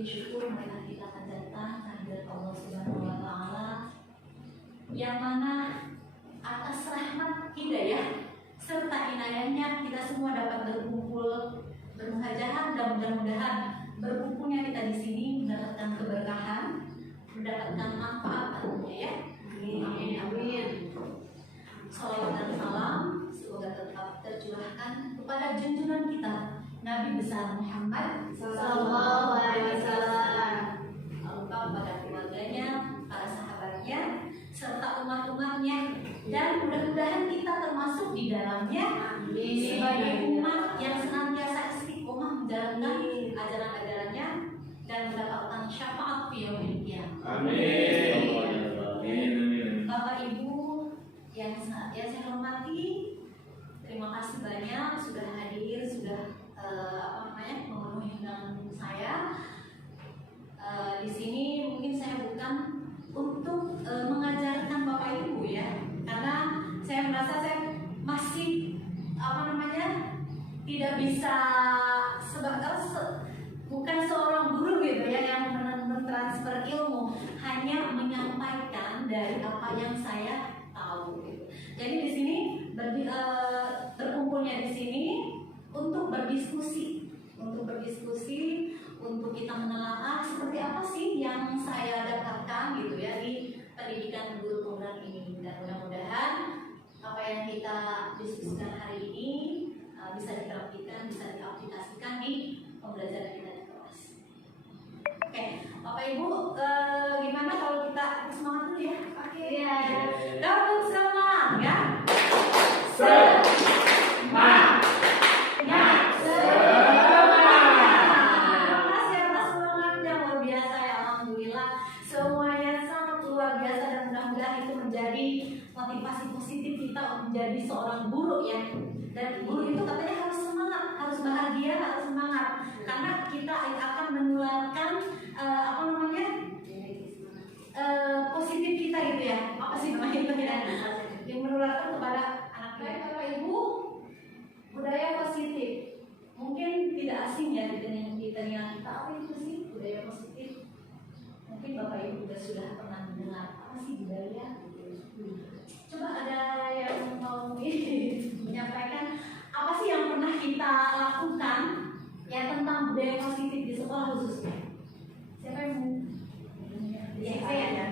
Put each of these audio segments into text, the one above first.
puji syukur marilah kita akan datang kehadirat Allah Subhanahu wa taala yang mana atas rahmat hidayah serta inayahnya kita semua dapat berkumpul bermuhajahah dan mudah-mudahan berkumpulnya kita di sini mendapatkan keberkahan, mendapatkan manfaat tentunya ya. Amin. Amin. Salawat dan salam semoga tetap tercurahkan kepada junjungan kita Nabi besar Muhammad Sallallahu Alaihi Wasallam, lengkap pada keluarganya, para sahabatnya, serta umat-umatnya, dan mudah-mudahan kita termasuk di dalamnya. Amin. Sebagai umat yang senantiasa istiqomah menjalankan ajaran-ajarannya dan mendapatkan syafaat fi yaumil qiyamah. Amin. Bapak Ibu yang saya hormati, terima kasih banyak sudah hadir, sudah memenuhi undangan saya. Di sini mungkin saya bukan untuk mengajarkan Bapak Ibu ya, karena saya merasa saya masih tidak bisa bukan seorang guru gitu ya yang mentransfer ilmu, hanya menyampaikan dari apa yang saya tahu gitu. Jadi di sini berkumpulnya di sini untuk berdiskusi, untuk kita menelaah seperti apa sih yang saya dapatkan gitu ya di pendidikan guru tunggal ini, dan mudah-mudahan apa yang kita diskusikan hari ini bisa dipraktikkan, bisa diaplikasikan di pembelajaran kita di kelas. Oke, Bapak Ibu, gimana kalau kita semangat dulu ya? Oke. Iya. Gabung semangat ya. Semangat. Motivasi positif kita menjadi seorang guru ya, dan guru itu katanya harus semangat, harus bahagia, harus semangat, karena kita akan menularkan positif kita gitu ya, apa sih namanya itu ya, yang menularkan kepada anak kita. Bapak Ibu, budaya positif mungkin tidak asing ya di telinga kita. Apa itu sih budaya positif? Mungkin Bapak Ibu sudah pernah mendengar apa sih budaya? Coba ada yang mau menyampaikan apa sih yang pernah kita lakukan ya tentang budaya positif di sekolah khususnya? Siapa yang mau? Ya, saya ya.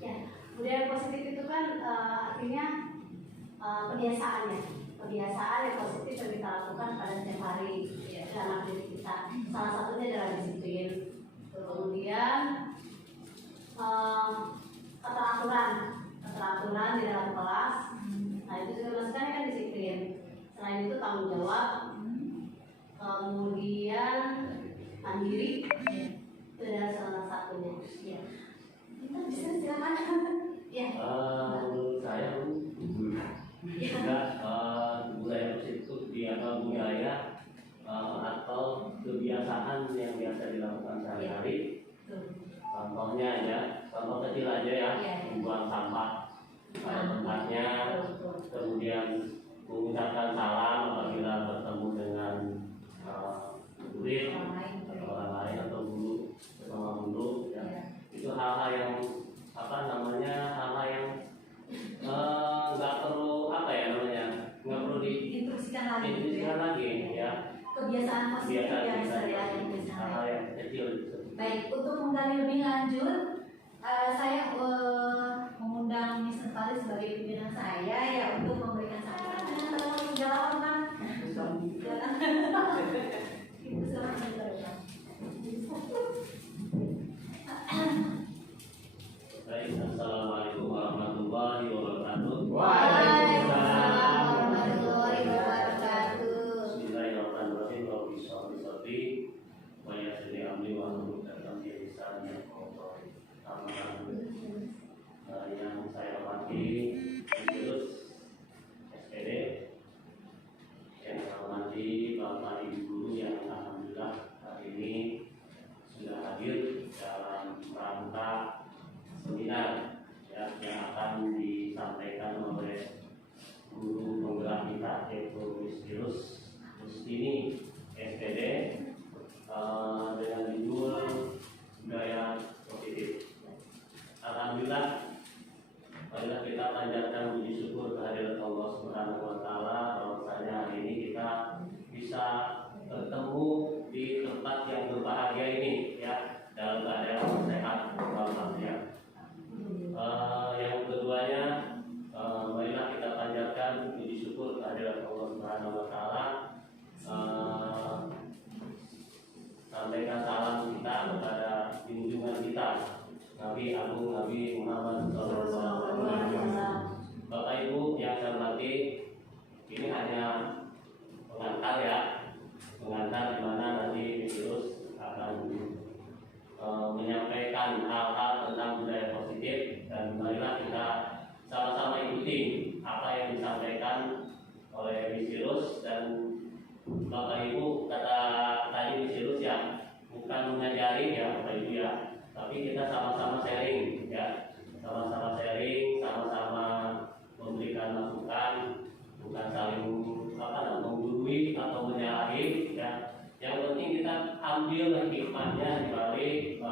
Ya, budaya positif itu kan artinya kebiasaan ya, kebiasaan yang positif yang kita lakukan pada setiap hari dalam diri kita. Salah satunya adalah disiplin. Kemudian keteraturan di dalam kelas. Nah itu juga maksudnya kan disiplin. Selain itu tanggung jawab, kemudian mandiri, itu adalah salah satunya. Ya. Kita bisa silakan. Ya. Menurut saya juga budaya positif budaya atau kebiasaan yang biasa dilakukan sehari-hari. Contohnya ya, contoh kecil aja ya, membuang sampah pada tempatnya, kemudian mengucapkan salam apabila bertemu dengan murid, orang lain atau guru, bersama guru, ya. Itu hal-hal yang hal-hal yang nggak perlu nggak perlu diinstruksikan lagi ya. Kebiasaan positif yang sehari-hari, hal-hal yang kecil. Baik, untuk menggali lebih lanjut, saya mengundang Mr. Fali sebagai pimpinan saya ya untuk memberikan saran dengan pengalaman. Baik, assalamualaikum warahmatullahi wabarakatuh. Waalaikumsalam warahmatullahi wabarakatuh. Bismillahirrahmanirrahim. Wabillahi wa yasri amri wa yang saya hormati Terus SPD, yang saya hormati Bapak Ibu guru yang alhamdulillah hari ini sudah hadir dalam rangka seminar yang akan disampaikan oleh guru penggerak kita yaitu Miss Rustini SPD Nabi Agung Nabi Muhammad SAW. Bapak Ibu yang saya hormati, ini hanya pengantar ya, pengantar di mana nanti Terus akan menyampaikan hal-hal tentang budaya positif, dan marilah kita sama-sama ikuti apa yang disampaikan oleh Misirus. Dan Bapak Ibu, kata tadi Misirus ya, bukan mengajari ya Bapak Ibu ya, tapi kita sama-sama sharing ya, sama-sama sharing, sama-sama memberikan masukan, bukan saling menggurui atau menyalahi ya. Yang penting kita ambil hikmahnya di balik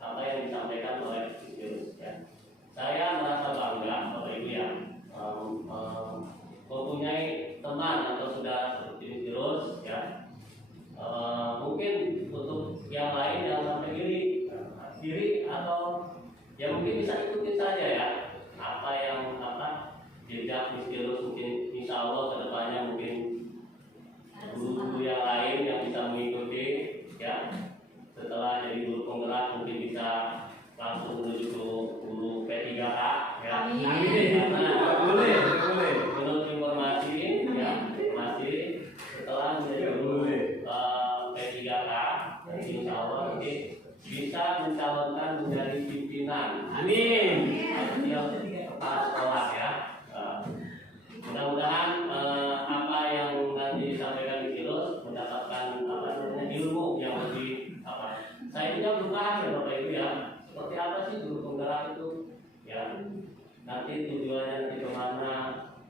apa yang disampaikan oleh Misirus ya. Saya merasa bangga Bapak Ibu ya, mempunyai teman atau saudara seperti Misirus ya. Mungkin untuk yang lain yang sampai diri atau ya mungkin bisa ikutin saja ya apa jejak Misirus. Mungkin insya Allah kedepannya mungkin guru-guru yang lain yang bisa mengikuti ya. Setelah jadi guru penggerak mungkin bisa langsung menuju ke guru P3K ya. Karena boleh. Menurut informasi ya, setelah menjadi guru P3K, insya Allah nanti bisa mencalonkan menjadi pimpinan. Amin. Setiap kepala sekolah ya. Mudah-mudahan apa yang nanti disampaikan di Misirus mendapatkan ilmu yang lebih Saya juga belum paham ya Bapak Ibu ya, seperti apa sih guru penggerak itu ya. Nanti tujuannya nanti kemana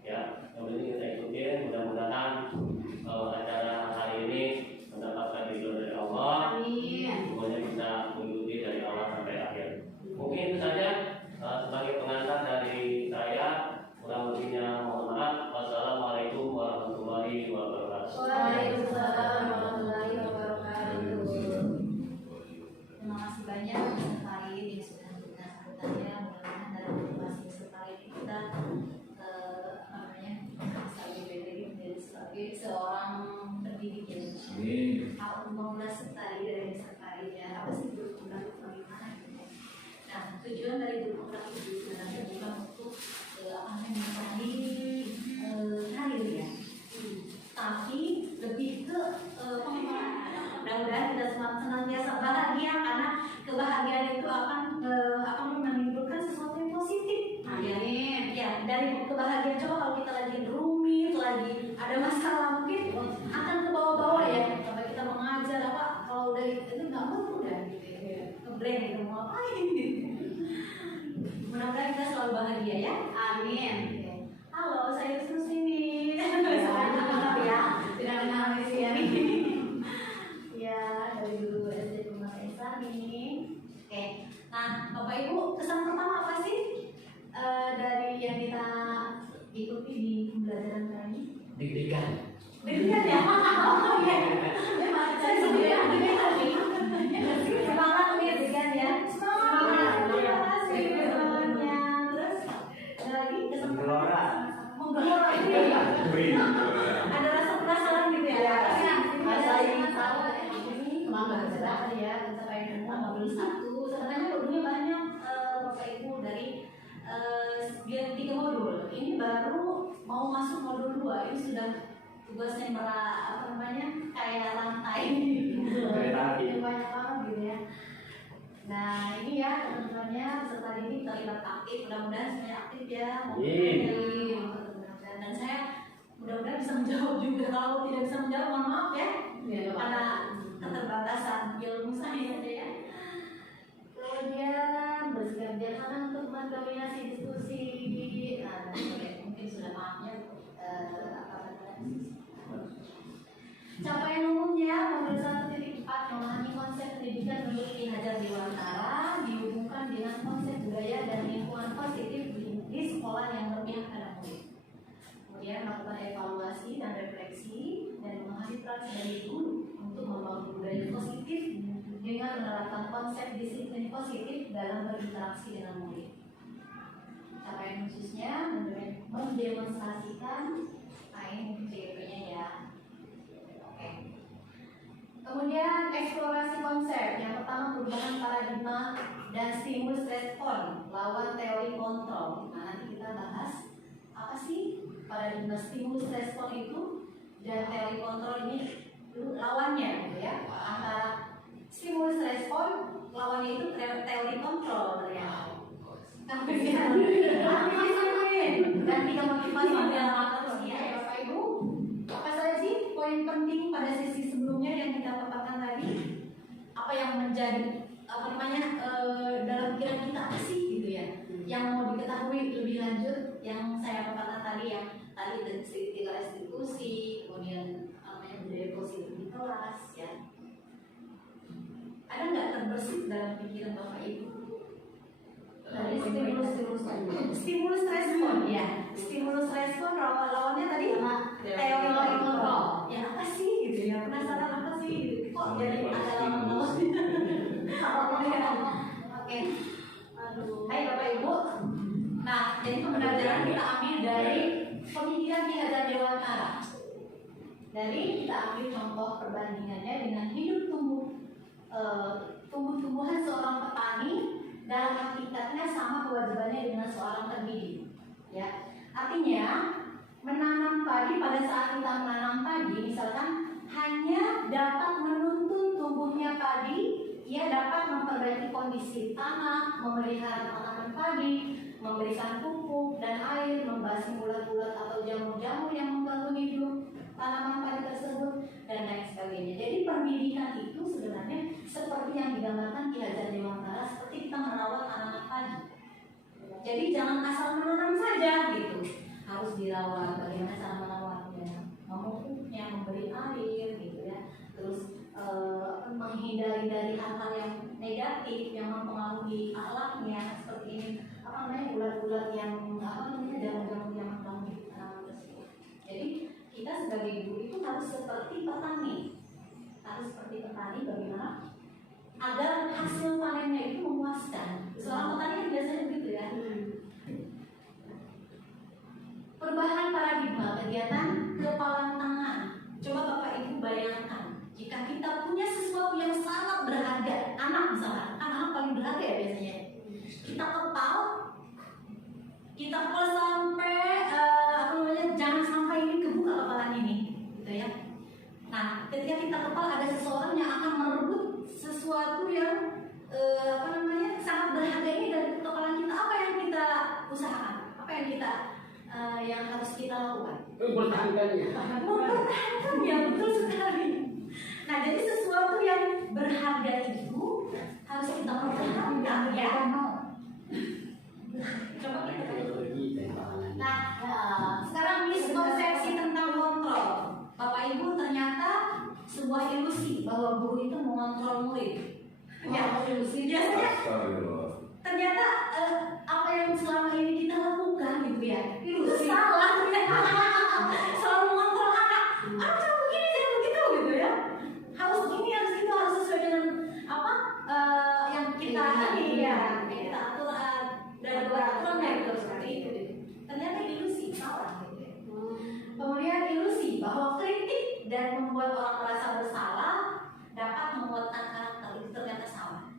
ya, yang penting kita ikutin. Mudah-mudahan acara hari ini mendapatkan ridho dari Allah. Amin. Semuanya bisa mengikuti dari awal sampai akhir. Mungkin itu saja sebagai pengantar dari saya. Kurang lebihnya mohon maaf. Wassalamualaikum warahmatullahi wabarakatuh. Waalaikumsalam warahmatullahi wabarakatuh. Terima kasih banyak peserta hari ini sudah memberikan sambutannya. Mudah-mudahan dari motivasi peserta hari ini kita bisa lebih menjadi sebagai seorang pendidik yang apa memulai tadi dari peserta hari ini. Apa sih guru penggerak itu bagaimana gitu ya. Nah, tujuan dari guru penggerak itu sebenarnya bukan untuk mencari karir ya, tapi lebih ke mudah-mudahan kita senantiasa bahagia, karena kebahagiaan itu akan menimbulkan sesuatu yang positif. Ya, dari kebahagiaan, coba kalau kita lagi rumit, lagi ada masalah, mungkin akan ke bawah-bawah ya. Sampai kita mengajar kalau udah itu nggak mudah gitu ya, ngeblank gitu, mau ngapain gitu. Mudah-mudahan kita selalu bahagia ya. Amin. Halo, saya Sus ini. Ya, tidak kenal di sini. Ya, dari dulu SD Rumah Esa ini. Oke. Nah, Bapak Ibu, kesan pertama apa sih dari yang kita ikuti di pembelajaran kali ini? Deg-degan ya. Oh iya. Saya sebenarnya deg-degan nih. Semangat nih deg-degan ya. Semangat. Terima kasih teman-temannya. Terus ada lagi kesan pertama. Menggelora itu ya. Ada rasa penasaran gitu ya. Rasa ingin tahu ini kemana cerah ya. Kita pengen ngambil satu. Sebenarnya modulnya banyak Bapak Ibu, dari 3 modul. Ini baru mau masuk modul 2. Ini sudah tugasnya kayak rantai gitu. Banyak banget gitu ya. Nah ini ya teman-temannya peserta ini terlibat aktif, mudah-mudahan semuanya aktif ya. Dan saya mudah-mudahan bisa menjawab juga. Kalau tidak bisa menjawab mohon maaf ya, karena keterbatasan ilmu saya saja ya. Kemudian bersikap bijaksana untuk mendominasi diskusi. Nah, mungkin sudah pahamnya capaian umumnya modul 1.4 memahami konsep pendidikan menurut Ki Hajar Dewantara dihubungkan dengan konsep budaya dan lingkungan positif di sekolah yang berpihak pada murid. Kemudian melakukan evaluasi dan refleksi dan memahami peran sebagai guru untuk membangun budaya positif dengan menerapkan konsep disiplin positif dalam berinteraksi dengan murid. Capaian khususnya mendemonstrasikan ini CP-nya ya. Oke. Kemudian eksplorasi konsep. Yang pertama perubahan paradigma dan stimulus respon lawan teori kontrol. Nah, nanti kita bahas apa sih paradigma stimulus respon itu dan teori kontrol ini lawannya gitu ya. Antara stimulus respon lawannya itu teori kontrol ya. Kemudian dan tiga motivasi yang harus ya Bapak Ibu. Apa saja sih poin penting pada sesi sebelumnya yang kita paparkan tadi? Apa yang menjadi dalam pikiran kita apa sih gitu ya? Yang mau diketahui lebih lanjut yang saya paparkan tadi yang tadi tiga restitusi, kemudian budaya positif di kelas ya. Ada nggak terbersit dalam pikiran Bapak Ibu? Dari stimulus respon ya. Stimulus respon lawannya tadi teori kontrol. Ya apa sih gitu ya? Penasaran apa sih? Kok jadi ada lawan-lawan? Oke. Hai Bapak Ibu. Nah, jadi pembelajaran kita ambil dari pemikiran Ki Hajar Dewantara. Dari kita ambil contoh perbandingannya dengan hidup tumbuh-tumbuhan seorang petani. Dalam hakikatnya sama kewajibannya dengan seorang pendidik. Ya, artinya menanam padi pada saat kita menanam padi, misalkan hanya dapat menuntun tumbuhnya padi, ia dapat memperbaiki kondisi tanah, memelihara tanaman padi, memberikan pupuk dan air, membasmi ulat-ulat atau jamur-jamur yang mengganggu hidup tanaman padi tersebut dan lain sebagainya. Jadi pendidikan itu sebenarnya seperti yang digambarkan Ki Hajar Dewantara, seperti kita merawat tanaman padi. Jadi jangan asal menanam saja gitu, harus dirawat. Bagaimana cara merawatnya, memupuknya, memberi air gitu ya. Terus menghindari dari hal-hal yang negatif yang mempengaruhi akhlaknya, seperti ini ulat-ulat yang jamur-jamur yang mengganggu tanaman tersebut. Jadi kita sebagai ibu itu harus seperti petani, bagaimana agar hasil panennya itu memuaskan. Seorang petani kan biasanya begitu ya. Perubahan paradigma kegiatan kepalan tangan. Coba Bapak Ibu bayangkan, jika kita punya sesuatu yang sangat berharga, anak misalnya, anak paling berharga ya biasanya. Kita kepal sampai jangan sampai ini kebuka kepalan ini, gitu ya. Nah, ketika kita kepal ada seseorang yang akan merebut sesuatu yang sangat berharga ini dari kepalan kita. Apa yang kita usahakan? Apa yang kita yang harus kita lakukan? Mempertahankannya, betul sekali. Nah, jadi sesuatu yang berharga itu harus kita pertahankan ya. Coba kita Nah, sekarang miskonsepsi tentang kontrol. Bapak Ibu, ternyata sebuah ilusi bahwa guru itu mengontrol murid. Ya, ilusi biasanya. Ternyata apa yang selama ini kita lakukan gitu ya, ilusi. Salah. Selalu mengontrol anak. Jangan begini, jangan begitu gitu ya. Harus ini, harus itu, harus sesuai dengan apa yang kita ini ya. Kita atur dan peraturan yang terus seperti itu. Ternyata ilusi, salah gitu ya. Kemudian ilusi bahwa kritik dan membuat orang merasa bersalah dapat menguatkan karakter, itu ternyata salah.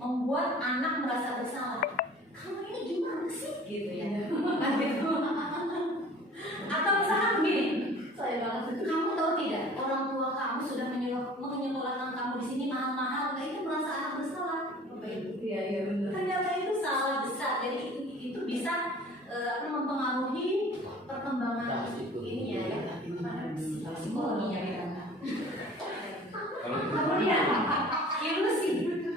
Membuat anak merasa bersalah, kamu ini gimana sih gitu ya. Atau misalnya begini, kamu tahu tidak, orang tua kamu sudah menyekolahkan kamu di sini mahal-mahal, itu merasa anak bersalah. Iya benar. Ternyata itu salah besar. Jadi itu bisa mempengaruhi perkembangan ini ya, psikologinya ya. Kemudian ilusi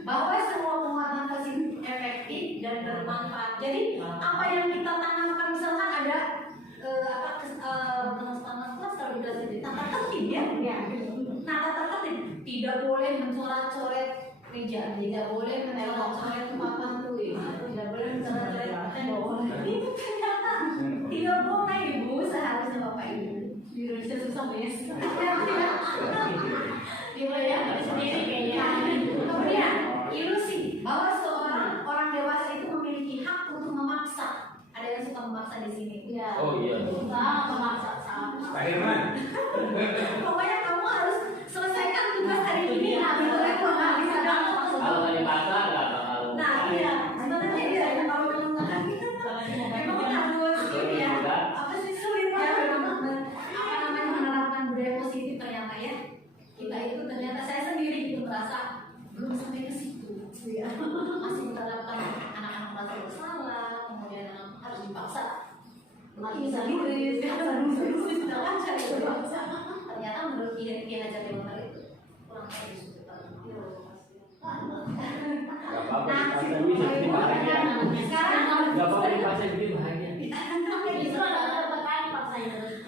bahwa semua penguatan positif efektif dan bermanfaat. Jadi apa yang kita tanamkan, misalkan ada kelas kalau di kelas itu tata tertib ya. Nah, tata tertib tidak boleh mencoret-coret meja, tidak boleh mencoret papan tulis, tidak boleh mencoret-coret itu ternyata tidak boleh Ibu, seharusnya Bapak Ibu. Di Indonesia susah ya. Ya sendiri kayaknya. Kemudian ilusi bahwa seorang orang dewasa itu memiliki hak untuk memaksa. Ada yang suka memaksa di sini? Ya. Oh iya. Suka memaksa. Pokoknya kamu harus selesai bisa nulis, ternyata menurut Ki Hajar Dewantara itu kurang bagus itu.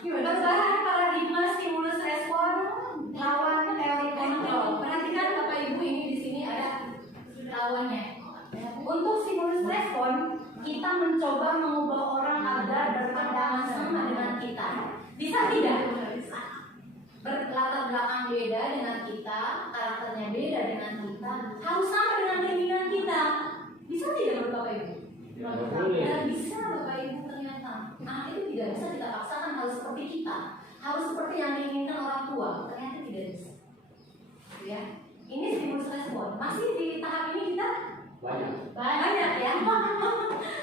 Perubahan paradigma stimulus respon lawan teori kontrol. Perhatikan Bapak Ibu, ini di sini ada lawannya. Untuk stimulus respon, kita mencoba mengubah orang agar berpandangan sama dengan kita. Bisa tidak? Berlatar belakang beda dengan kita, karakternya beda dengan kita, harus sama dengan keinginan kita. Bisa tidak menurut Bapak Ibu? Tidak bisa Bapak Ibu ternyata. Anak itu tidak bisa kita paksakan harus seperti kita, harus seperti yang diinginkan orang tua. Ternyata tidak bisa. Ya. Ini stimulus respon. Masih di tahap ini kita banyak ya.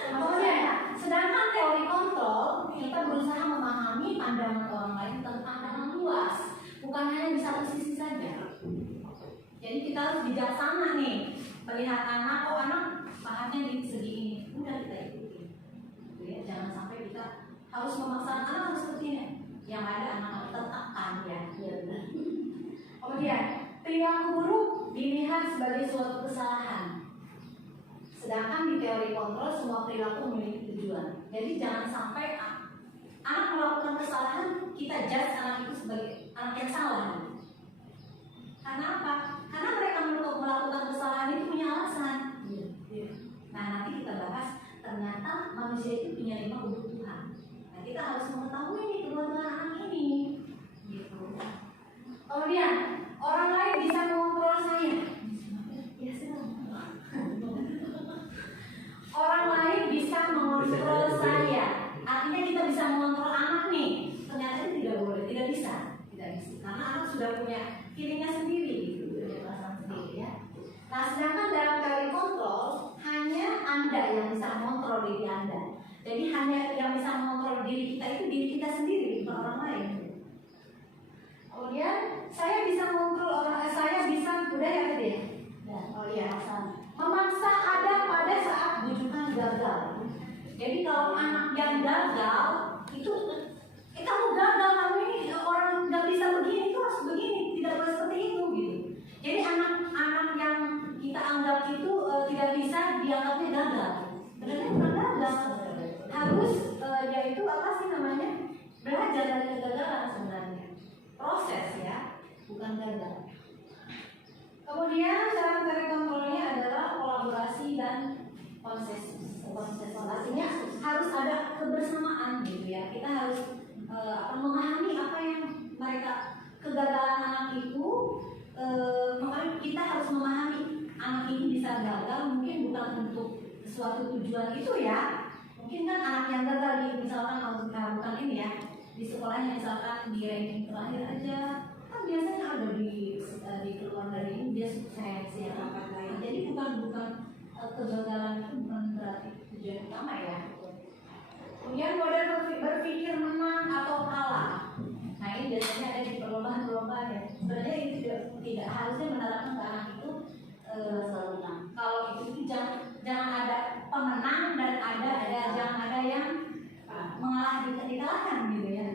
Kemudian, sedangkan teori kontrol kita berusaha memahami pandangan orang lain tentang pandangan luas, bukan hanya di satu sisi saja. Jadi kita harus bijaksana nih melihat anak, oh anak pahamnya di segi ini, udah kita ikuti. Ya, jangan sampai kita harus memaksakan anak harus seperti ini. Yang ada anak tertekan ya. Kemudian perilaku buruk dilihat sebagai suatu kesalahan. Sedangkan di teori kontrol semua perilaku memiliki tujuan. Jadi jangan sampai anak melakukan kesalahan kita judge anak itu sebagai anak yang salah. Karena apa? Karena mereka melakukan kesalahan itu punya alasan. Nah nanti kita bahas ternyata manusia itu punya 5 kebutuhan. Nah kita harus mengetahui nih kebutuhan anak ini. Gitu. Kemudian orang lain bisa mengontrol saya. Ya sudah. Orang lain bisa mengontrol saya. Artinya kita bisa mengontrol anak nih. Ternyata itu tidak boleh, tidak bisa. Karena anak sudah punya feelingnya sendiri, punya perasaan sendiri ya. Nah, sedangkan dalam teori kontrol hanya Anda yang bisa mengontrol diri Anda. Jadi hanya yang bisa mengontrol diri kita itu diri kita sendiri, bukan orang lain. Kemudian saya bisa mengontrol orang, saya bisa udah ya tadi ya. Oh iya, memaksa ada pada saat bujukan gagal. Jadi kalau anak yang gagal itu kamu gagal, kamu ini orang nggak bisa begini, itu harus begini, tidak boleh seperti itu gitu. Jadi anak-anak yang kita anggap itu tidak bisa dianggapnya gagal. Sebenarnya bukan gagal, harus yaitu apa sih namanya, belajar dari kegagalan sebenarnya, proses ya, bukan gagal. Kemudian cara teori kontrolnya adalah kolaborasi dan konsensus. Artinya harus ada kebersamaan gitu ya. Kita harus memahami apa yang mereka kegagalan anak itu. Makanya kita harus memahami anak ini bisa gagal mungkin bukan untuk suatu tujuan itu ya. Mungkin kan anak yang gagal di misalkan bukan ini ya, di sekolahnya misalkan di ranking terakhir aja. Biasanya ada di keluar dari ini dia sukses ya. Jadi bukan kegagalan itu bukan berarti tujuan utama ya. Kemudian model berpikir menang atau kalah. Nah ini biasanya ada di perlombaan ya. Sebenarnya itu tidak harusnya menerapkan ke anak itu selalu menang. Kalau itu jangan ada pemenang dan jangan ada yang mengalah dikalahkan gitu ya.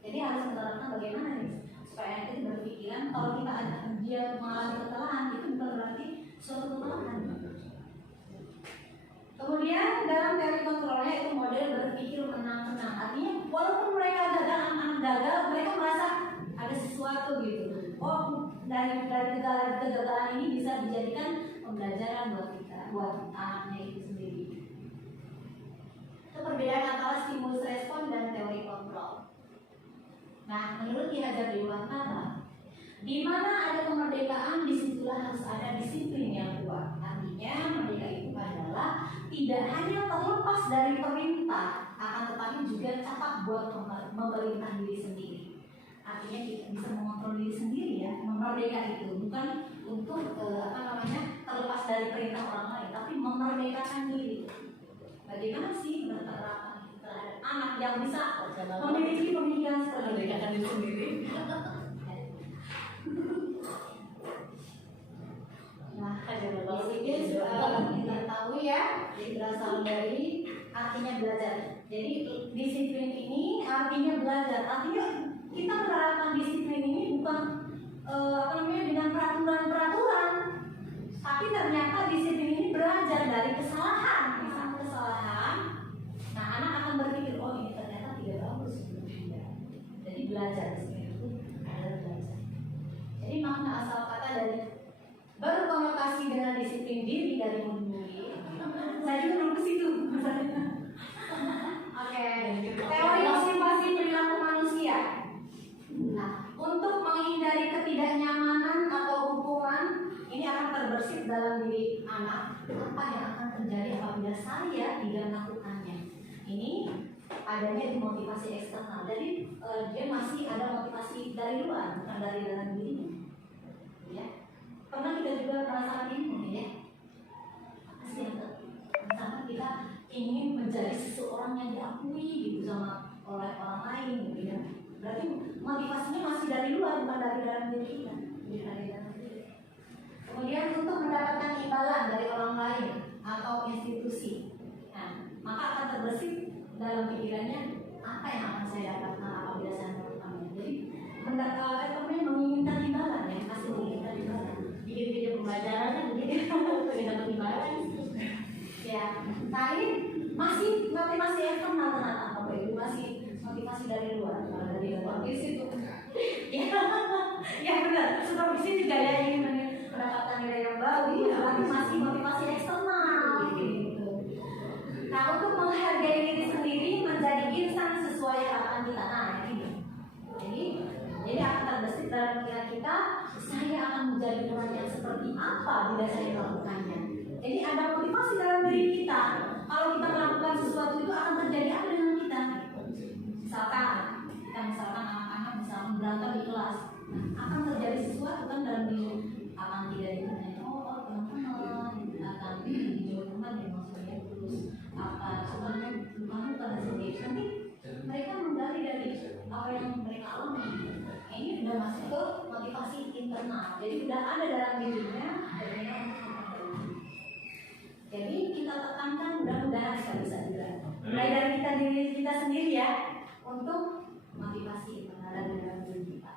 Jadi harus menerapkan bagaimana nih supaya kita berpikiran kalau kita ada dia mengalami kekalahan itu bukan berarti suatu kekalahan. Kemudian dalam teori kontrolnya itu model berpikir menang-menang. Artinya walaupun mereka gagal, anak-anak gagal, mereka merasa ada sesuatu gitu. Oh dari kegagalan ini bisa dijadikan pembelajaran buat kita, buat anaknya itu sendiri. Itu perbedaan antara stimulus respon dan teori kontrol. Nah, menurut Ki Hajar Dewantara, di mana ada kemerdekaan, disitulah harus ada disiplin yang kuat. Artinya, merdeka itu adalah tidak hanya terlepas dari perintah, akan tetapi juga catat buat memerintah diri sendiri. Artinya kita bisa mengontrol diri sendiri ya. Merdeka itu bukan untuk terlepas dari perintah orang lain, tapi memerdekakan diri. Bagaimana sih penerapan terhadap anak yang bisa memiliki pemikiran seperti diri sendiri? Nah, ini sudah kita tahu ya, berasal dari artinya belajar. Jadi disiplin ini artinya belajar. Artinya kita menerapkan disiplin ini bukan dengan peraturan-peraturan, tapi ternyata disiplin ini belajar dari kesalahan. Misalnya kesalahan, nah anak akan berpikir, oh ini ternyata tidak bagus. Jadi belajar disiplin itu adalah belajar. Jadi makna asal kata dari berkonotasi dengan disiplin diri dari mengemudi. Saya juga belum ke situ. Oke, teori observasi perilaku manusia. Nah, untuk menghindari ketidaknyamanan atau hukuman, ini akan terbersit dalam diri anak. Apa yang akan terjadi apabila saya tidak melakukannya? Ini adanya di motivasi eksternal. Jadi dia masih ada motivasi dari luar, bukan dari dalam dirinya. Ya, pernah kita juga merasakan ini mungkin ya. Apa sih yang misalkan kita ingin menjadi seseorang yang diakui gitu sama oleh orang lain gitu ya. Berarti motivasinya masih dari luar, bukan dari dalam diri kita. Dari dalam diri. Kemudian untuk mendapatkan imbalan dari orang lain atau institusi, nah, maka akan terbersit dalam pikirannya apa yang akan saya dapatkan apabila saya melakukannya. Jadi menginginkan imbalan ya, masih menginginkan imbalan. Bikin video pembelajaran kan begitu, pengen dapat imbalan. Ya, nah ini masih motivasi eksternal ternyata, Bapak Ibu, masih motivasi dari luar, dari supervisi itu. Ya benar, supervisi juga ya ingin mendapatkan nilai yang baru, tapi masih motivasi eksternal. Gitu. Nah, untuk menghargai diri sendiri menjadi insan sesuai harapan kita. Nah, ini. Jadi akan terbesit dalam pikiran kita, saya akan menjadi orang yang seperti apa bila saya melakukannya. Jadi ada motivasi dalam diri kita. Kalau kita melakukan sesuatu itu akan terjadi apa dengan kita? Misalkan anak-anak misalkan berantem di kelas, akan terjadi sesuatu kan dalam diri, akan tidak ditanya, oh teman-teman, akan dijauh teman ya maksudnya terus akan sebenarnya bukan dan sebagainya. Nanti mereka menggali dari apa yang mereka alami. Ini sudah masuk ke motivasi internal. Jadi sudah ada dalam dirinya. Jadi kita tekankan mudah-mudahan bisa juga. Mulai dari diri kita sendiri ya, untuk motivasi internal dalam diri kita.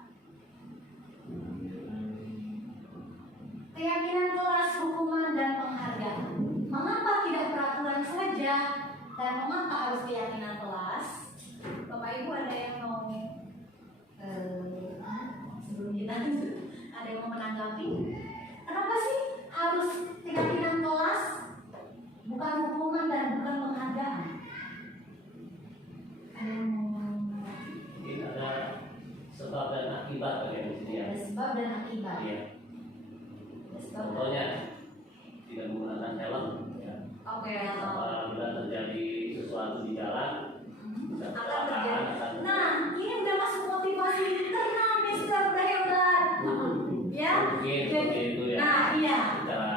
Keyakinan kelas, hukuman dan penghargaan. Mengapa tidak peraturan saja dan mengapa harus keyakinan kelas? Bapak Ibu ada yang mau sebelum kita ada yang mau menanggapi? Kenapa sih harus keyakinan kelas? Bukan hukuman dan bukan penghargaan. Mungkin ada sebab dan akibat bagaimana di sini ya. Ada sebab dan akibat. Iya. Contohnya tidak menggunakan helm. Ya. Oke. Apabila terjadi sesuatu di jalan, Akan terjadi. Nah, ini udah masuk motivasi internal, Mister, udah hebat. Ya. Mungkin seperti itu ya. Nah, iya. Secara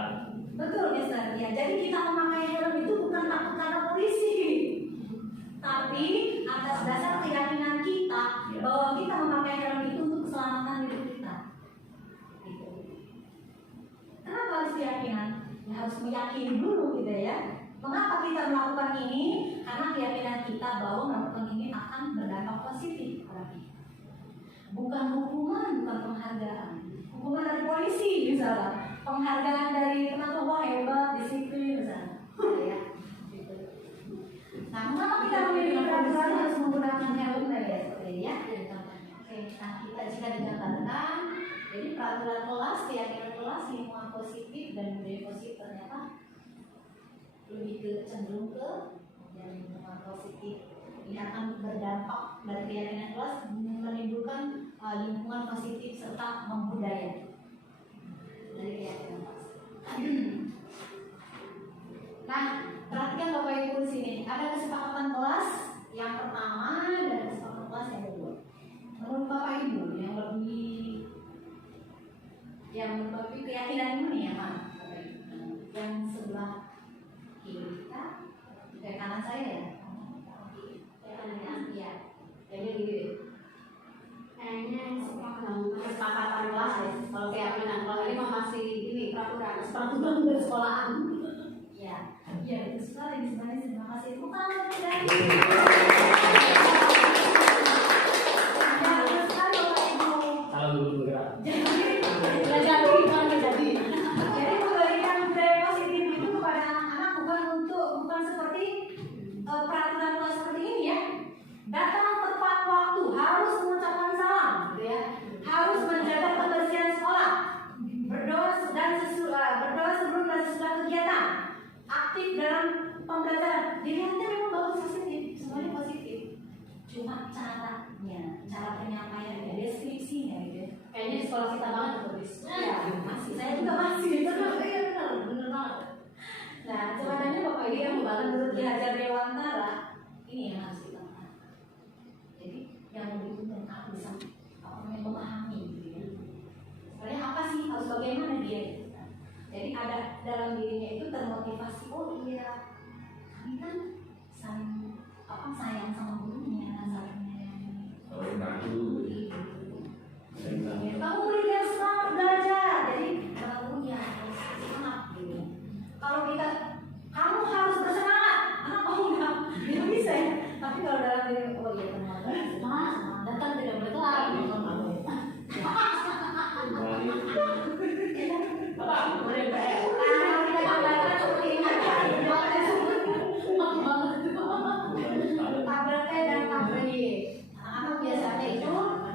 Betul, Mister. Ya, jadi kita memakai helm itu bukan takut karena polisi, tapi atas dasar keyakinan kita bahwa kita memakai helm itu untuk keselamatan diri kita. Gitu. Kenapa harus keyakinan? Ya, harus meyakini dulu gitu ya. Mengapa kita melakukan ini? Karena keyakinan kita bahwa melakukan ini akan berdampak positif pada kita. Bukan hukuman, bukan penghargaan. Hukuman dari polisi misalnya. Penghargaan dari teman-teman, wah hebat, disiplin misalnya. Ya, gitu. Nah, mengapa kita memilih peraturan harus menggunakan helm ya? Seperti ya. Oke, nah kita jika digambarkan, jadi peraturan kelas, keyakinan kelas, lingkungan positif dan budaya positif ternyata lebih cenderung ke lingkungan positif. Ini akan berdampak dari keyakinan kelas menimbulkan lingkungan positif serta membudaya. Dari keyakinan kelas. Nah, perhatikan Bapak Ibu di sini. Ada kesepakatan kelas yang pertama dan kesepakatan kelas yang kedua. Menurut Bapak Ibu yang lebih keyakinan ini ya Pak. Yang sebelah kiri kita, kayak kanan saya ya. Kanan ya. Jadi gitu. Kayaknya kesepakatan kelas ya. Kalau keyakinan, kalau ini masih ini peraturan dan sekolahan. Ya, itu sekali sebenarnya terima kasih. Bukan Salam dulu bergerak. Jadi memberikan budaya positif itu kepada anak-anak bukan seperti peraturan kelas seperti ini ya. Datang tepat waktu, harus mengucapkan salam, gitu ya. Harus menjaga kebersihan sekolah, berdoa sebelum dan sesudah kegiatan, aktif dalam pembelajaran. Dilihatnya memang bagus positif, semuanya positif. Cuma caranya, cara penyampaiannya, deskripsinya gitu. Kayaknya di sekolah kita banget tuh, Bis. Ya, masih. Saya juga masih. Iya benar banget. Nah, sebenarnya Bapak Ibu yang menurut Ki Hajar Dewantara, ini yang harus kita pahami. Jadi yang lebih penting aku bisa memahami, gitu ya. Sebenarnya apa sih, harus bagaimana dia? Gitu. Jadi ada dalam dirinya itu termotivasi. Oh iya, kami kan sayang sama gurunya, saling menyayangi. Kamu berikan semangat belajar, jadi kamu ya harus semangat gitu. Kalau kamu harus bersemangat, anak kamu nggak bisa ya. Tapi kalau dalam diri, oh iya semangat, datang tidak boleh telat. Tabelnya dan tabeli, anak biasanya itu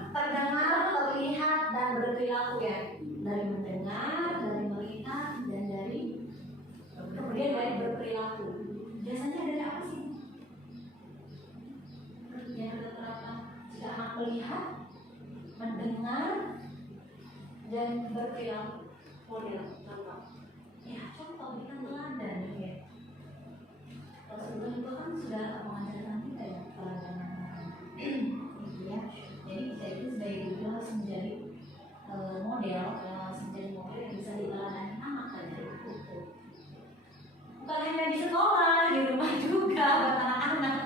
terdengar, terlihat dan berperilaku ya. Dari mendengar, dari melihat, dan kemudian dari berperilaku. Biasanya dari apa sih? Yang terterapkan jika anak melihat, mendengar, dan berperilaku. Model contoh. Ya contoh kita teladan ya. Rasulullah itu kan sudah mengajarkan kita ya teladan. Ya. Jadi kita itu sebagai guru harus menjadi model yang bisa diteladani anak aja. Bukan hanya di sekolah, di rumah juga buat anak-anak.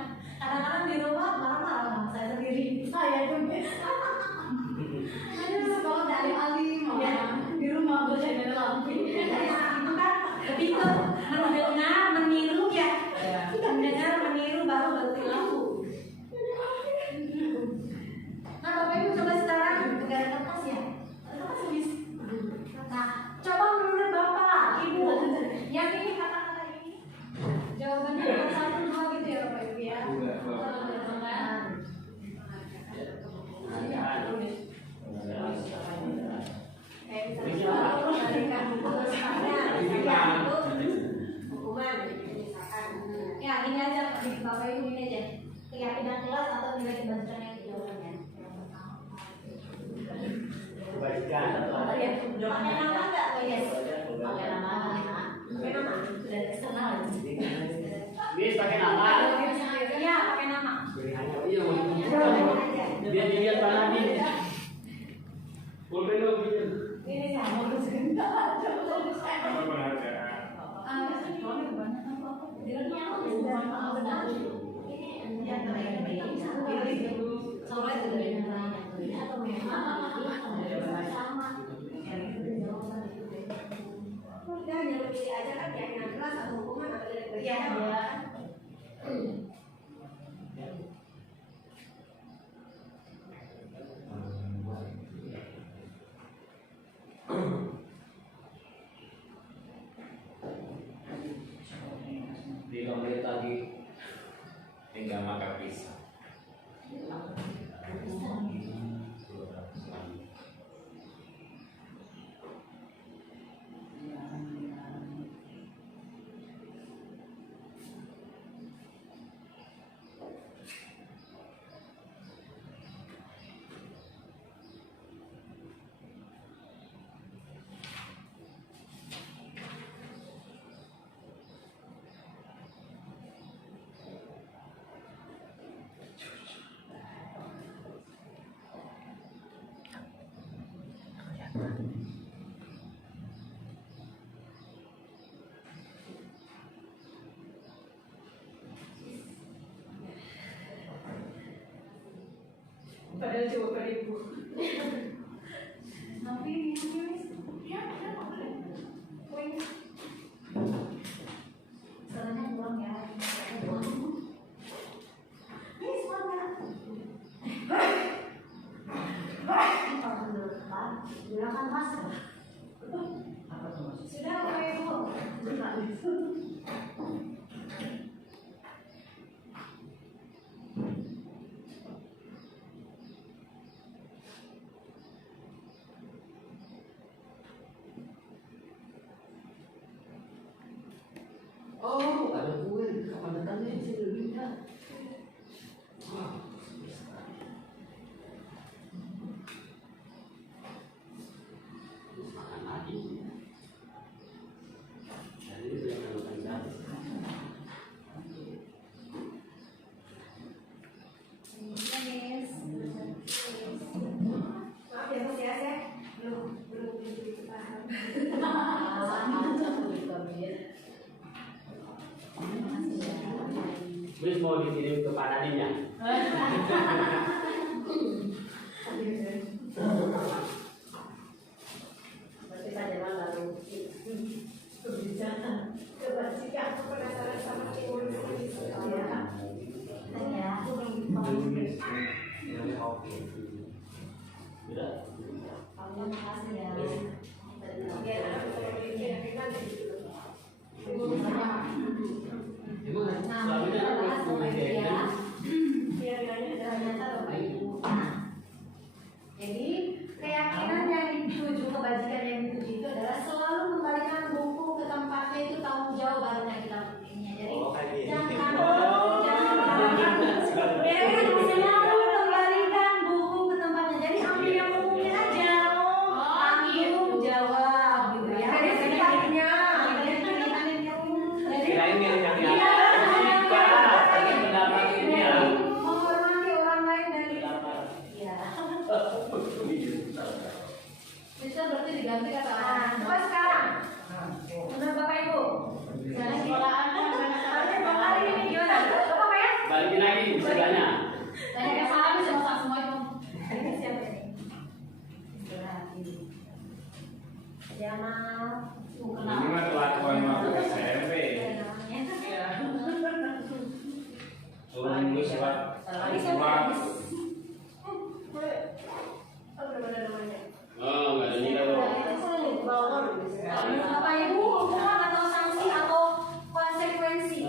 Kadang-kadang di rumah marah-marah sama saya sendiri. Saya juga. Di sekolah dari alim, Ya. di rumah belajar lampu. Itu kan lebih ke mendengar, meniru ya. Mendengar, meniru baru berperilaku. Nah, Bapak Ibu coba sekarang pegang kertas ya. Kertas tulis. Nah, coba menurut Bapak, Ibu, yang ini kata-kata ini jawabannya 1, 2 gitu ya Bapak Ibu ya. Ya, ini aja Bapak Ibu, ini aja. Keyakinan kelas atau nilai kebajikan yang jawabannya. Kebajikan atau Pakai nama enggak? Oh yes. Pakai nama. Pakai nama. Sudah eksternal. Bis pakai nama. Iya, pakai nama. Iya, biar dilihat mana nih. Pulpen lo punya. Ini sama terus sebentar. Apa pengajaran? Di nomor tadi Tinggal makan pisang. Padahal coba pada ibu. Tapi ya, poin. Soalnya kurang ya. Oh, ada kue. Kapan datangnya? Saya udah lihat. Makan lagi. Jadi itu yang makan lagi. Maaf ya Mas ya, saya belum begitu paham. Wis mau dikirim ke Pak Nadiem ya? Berarti Pak Jamal baru kebijakan kebajikan penasaran sama imunisasi ya. Ya. Sudah. Allah makasih ya. Ya, Nah, kita bahas Bapak Ibu ya. ternyata Bapak Ibu. Jadi keyakinan yang dituju, kebajikan yang dituju itu adalah selalu kembalikan buku ke tempatnya, itu tanggung jawab barunya kita punya. Jadi jangan selalu kembalikan buku ke tempatnya. Jadi ambil yang umumnya aja. Tanggung jawab gitu ya. Jadi sifatnya. Kirain yang Menghormati orang lain dan ya. Bisa berarti diganti kata coba sekarang. Menurut Bapak Ibu. Misalnya sekolahan hari ini gimana? Coba Pak ya? balikin lagi sebelahnya. Tanya ke salah bisa masak semua itu. Ini siapa ini? Istirahat ini. Jamal. Ini mah kelakuan waktu SMP. Suruh nulis surat. Surat. Oh, nggak ada nilai loh. Bapak Ibu, hukuman atau sanksi atau konsekuensi?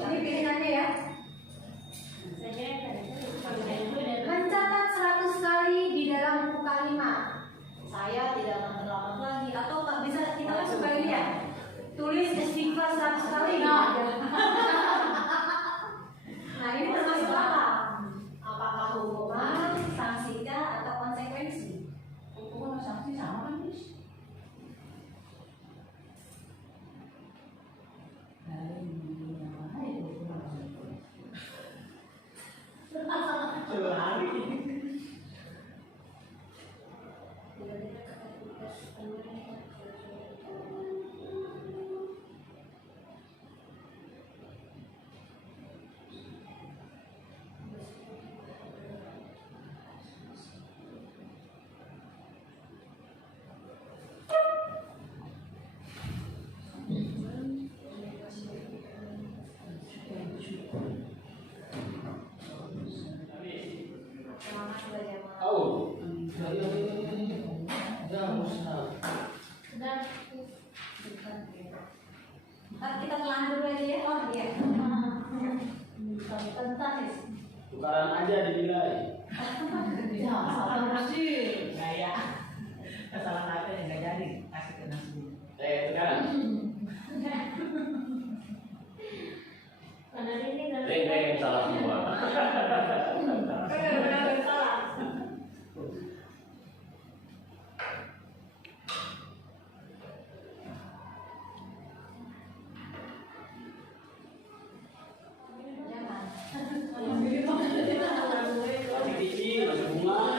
Ini pilihannya ya. Mencatat 100 kali di dalam buku kalimat. Saya tidak akan terlambat lagi. Atau nggak bisa kita langsung kali ya. Tulis istighfar 100 kali. Nah ini termasuk apa? Apakah hukuman, sanksi kah, atau konsekuensi? Hukuman dan sanksi sama kan, Miss? Oh. Kita telan dulu aja ya. Oh iya. Tentang Tukaran aja dinilai. Gaya kesalahan apa yang nggak jadi kasih ke nasi. Sekarang. Karena ini kan Yang salah semua. benar-benar salah. Cici, masuk bunga.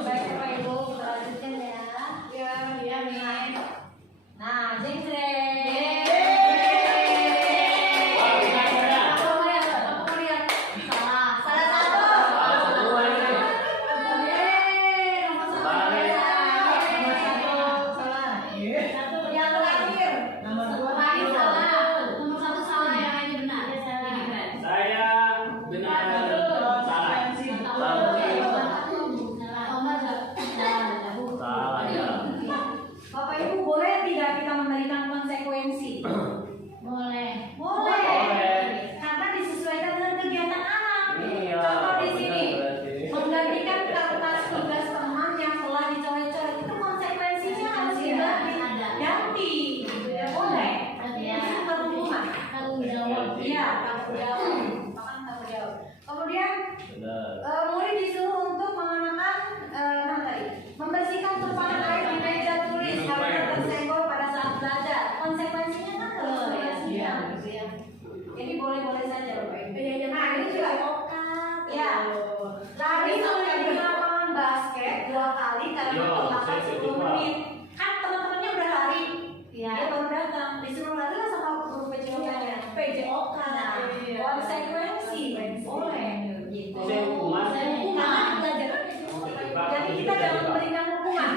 Baik Bapak Ibu, kita lanjutkan ya. Ya, nih. Nah, jenggreng. Wah, bisa. Aku lihat. Salah satu. Ada semua ini. Nomor satu. Nomor satu. Salah. Yang terakhir. Nomor dua Lain salah. Nomor satu salah, yang lainnya benar. Saya benar. Salah. Salah ya. Bapak Ibu, boleh tidak kita memberikan konsekuensi? Boleh. Boleh. Boleh. Karena disesuaikan dengan kegiatan anak. Iya. Contoh di sini, benar berarti. menggantikan kertas tugas teman yang telah dicoret-coret, itu konsekuensinya harus diganti. Ganti. Ya boleh. Ya. Itu perlu Iya, tanggung jawab. Makan tanggung jawab. Kemudian Benar. murid disuruh untuk mengenakan membersihkan tumpahan air di meja tulis karena tersenggol pada saat belajar. Konsekuensinya kan harus Iya, ya. Jadi boleh-boleh saja Bapak Ibu. Nah, ini juga ya. Lari sampai di lapangan basket 2 kali karena Yo, terlambat saya 10 setuju, Pak. menit. Kan teman-temannya udah lari. Iya. Dia baru datang, disuruh lari lah sama guru PJOK-nya. PJOK. Nah, konsekuensi boleh gitu. Saya hukuman. Hukuman pelajaran. Jadi kita jangan memberikan hukuman.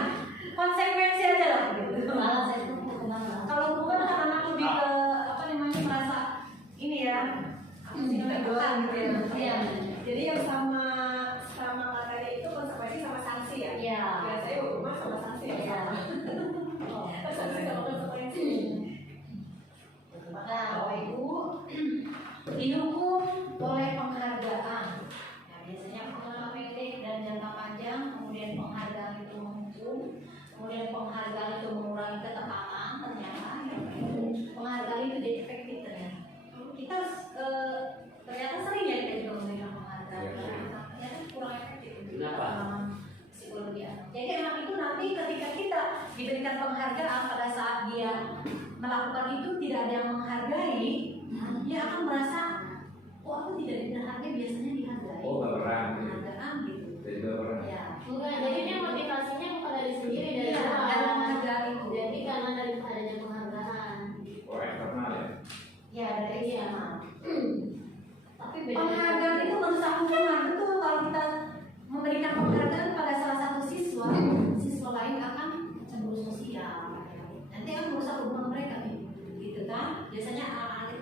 Konsekuensi aja lah. Gitu. Malah saya itu hukuman. Kalau hukuman kan anak lebih ke apa namanya merasa ini ya. Teguran gitu ya. Iya. Jadi yang sama katanya itu konsekuensi sama sanksi ya? Iya. Biasanya hukuman sama sanksi ya? Iya. Sanksi sama konsekuensi. Nah, Bapak Ibu, dihukum oleh penghargaan. Nah, biasanya penghargaan pendek dan jangka panjang, kemudian penghargaan itu menghukum, kemudian penghargaan itu mengurangi ketepatan. Ternyata ya, Bapak Ibu, penghargaan itu jadi efektif ternyata. Kita ternyata sering ya kita juga memberikan penghargaan. Ternyata kurang efektif. Kenapa? Psikologi anak. Jadi anak itu nanti ketika kita diberikan penghargaan pada saat dia melakukan itu tidak ada yang menghargai, dia akan merasa, oh aku tidak dihargai, biasanya dihargai. Oh, berperan. Penghargaan gitu. Jadi berperan. Ya. Bukan, jadi dia motivasinya bukan dari sendiri, dari Iya, luar. dari penghargaan itu. Jadi karena dari adanya penghargaan. Oh, eksternal ya. Ya dari Iya. Tapi beda. penghargaan itu merusak hubungan. Betul, kalau kita memberikan penghargaan pada salah satu siswa, siswa lain akan cemburu sosial. Nanti akan merusak hubungan mereka nih, gitu kan? Biasanya anak-anak itu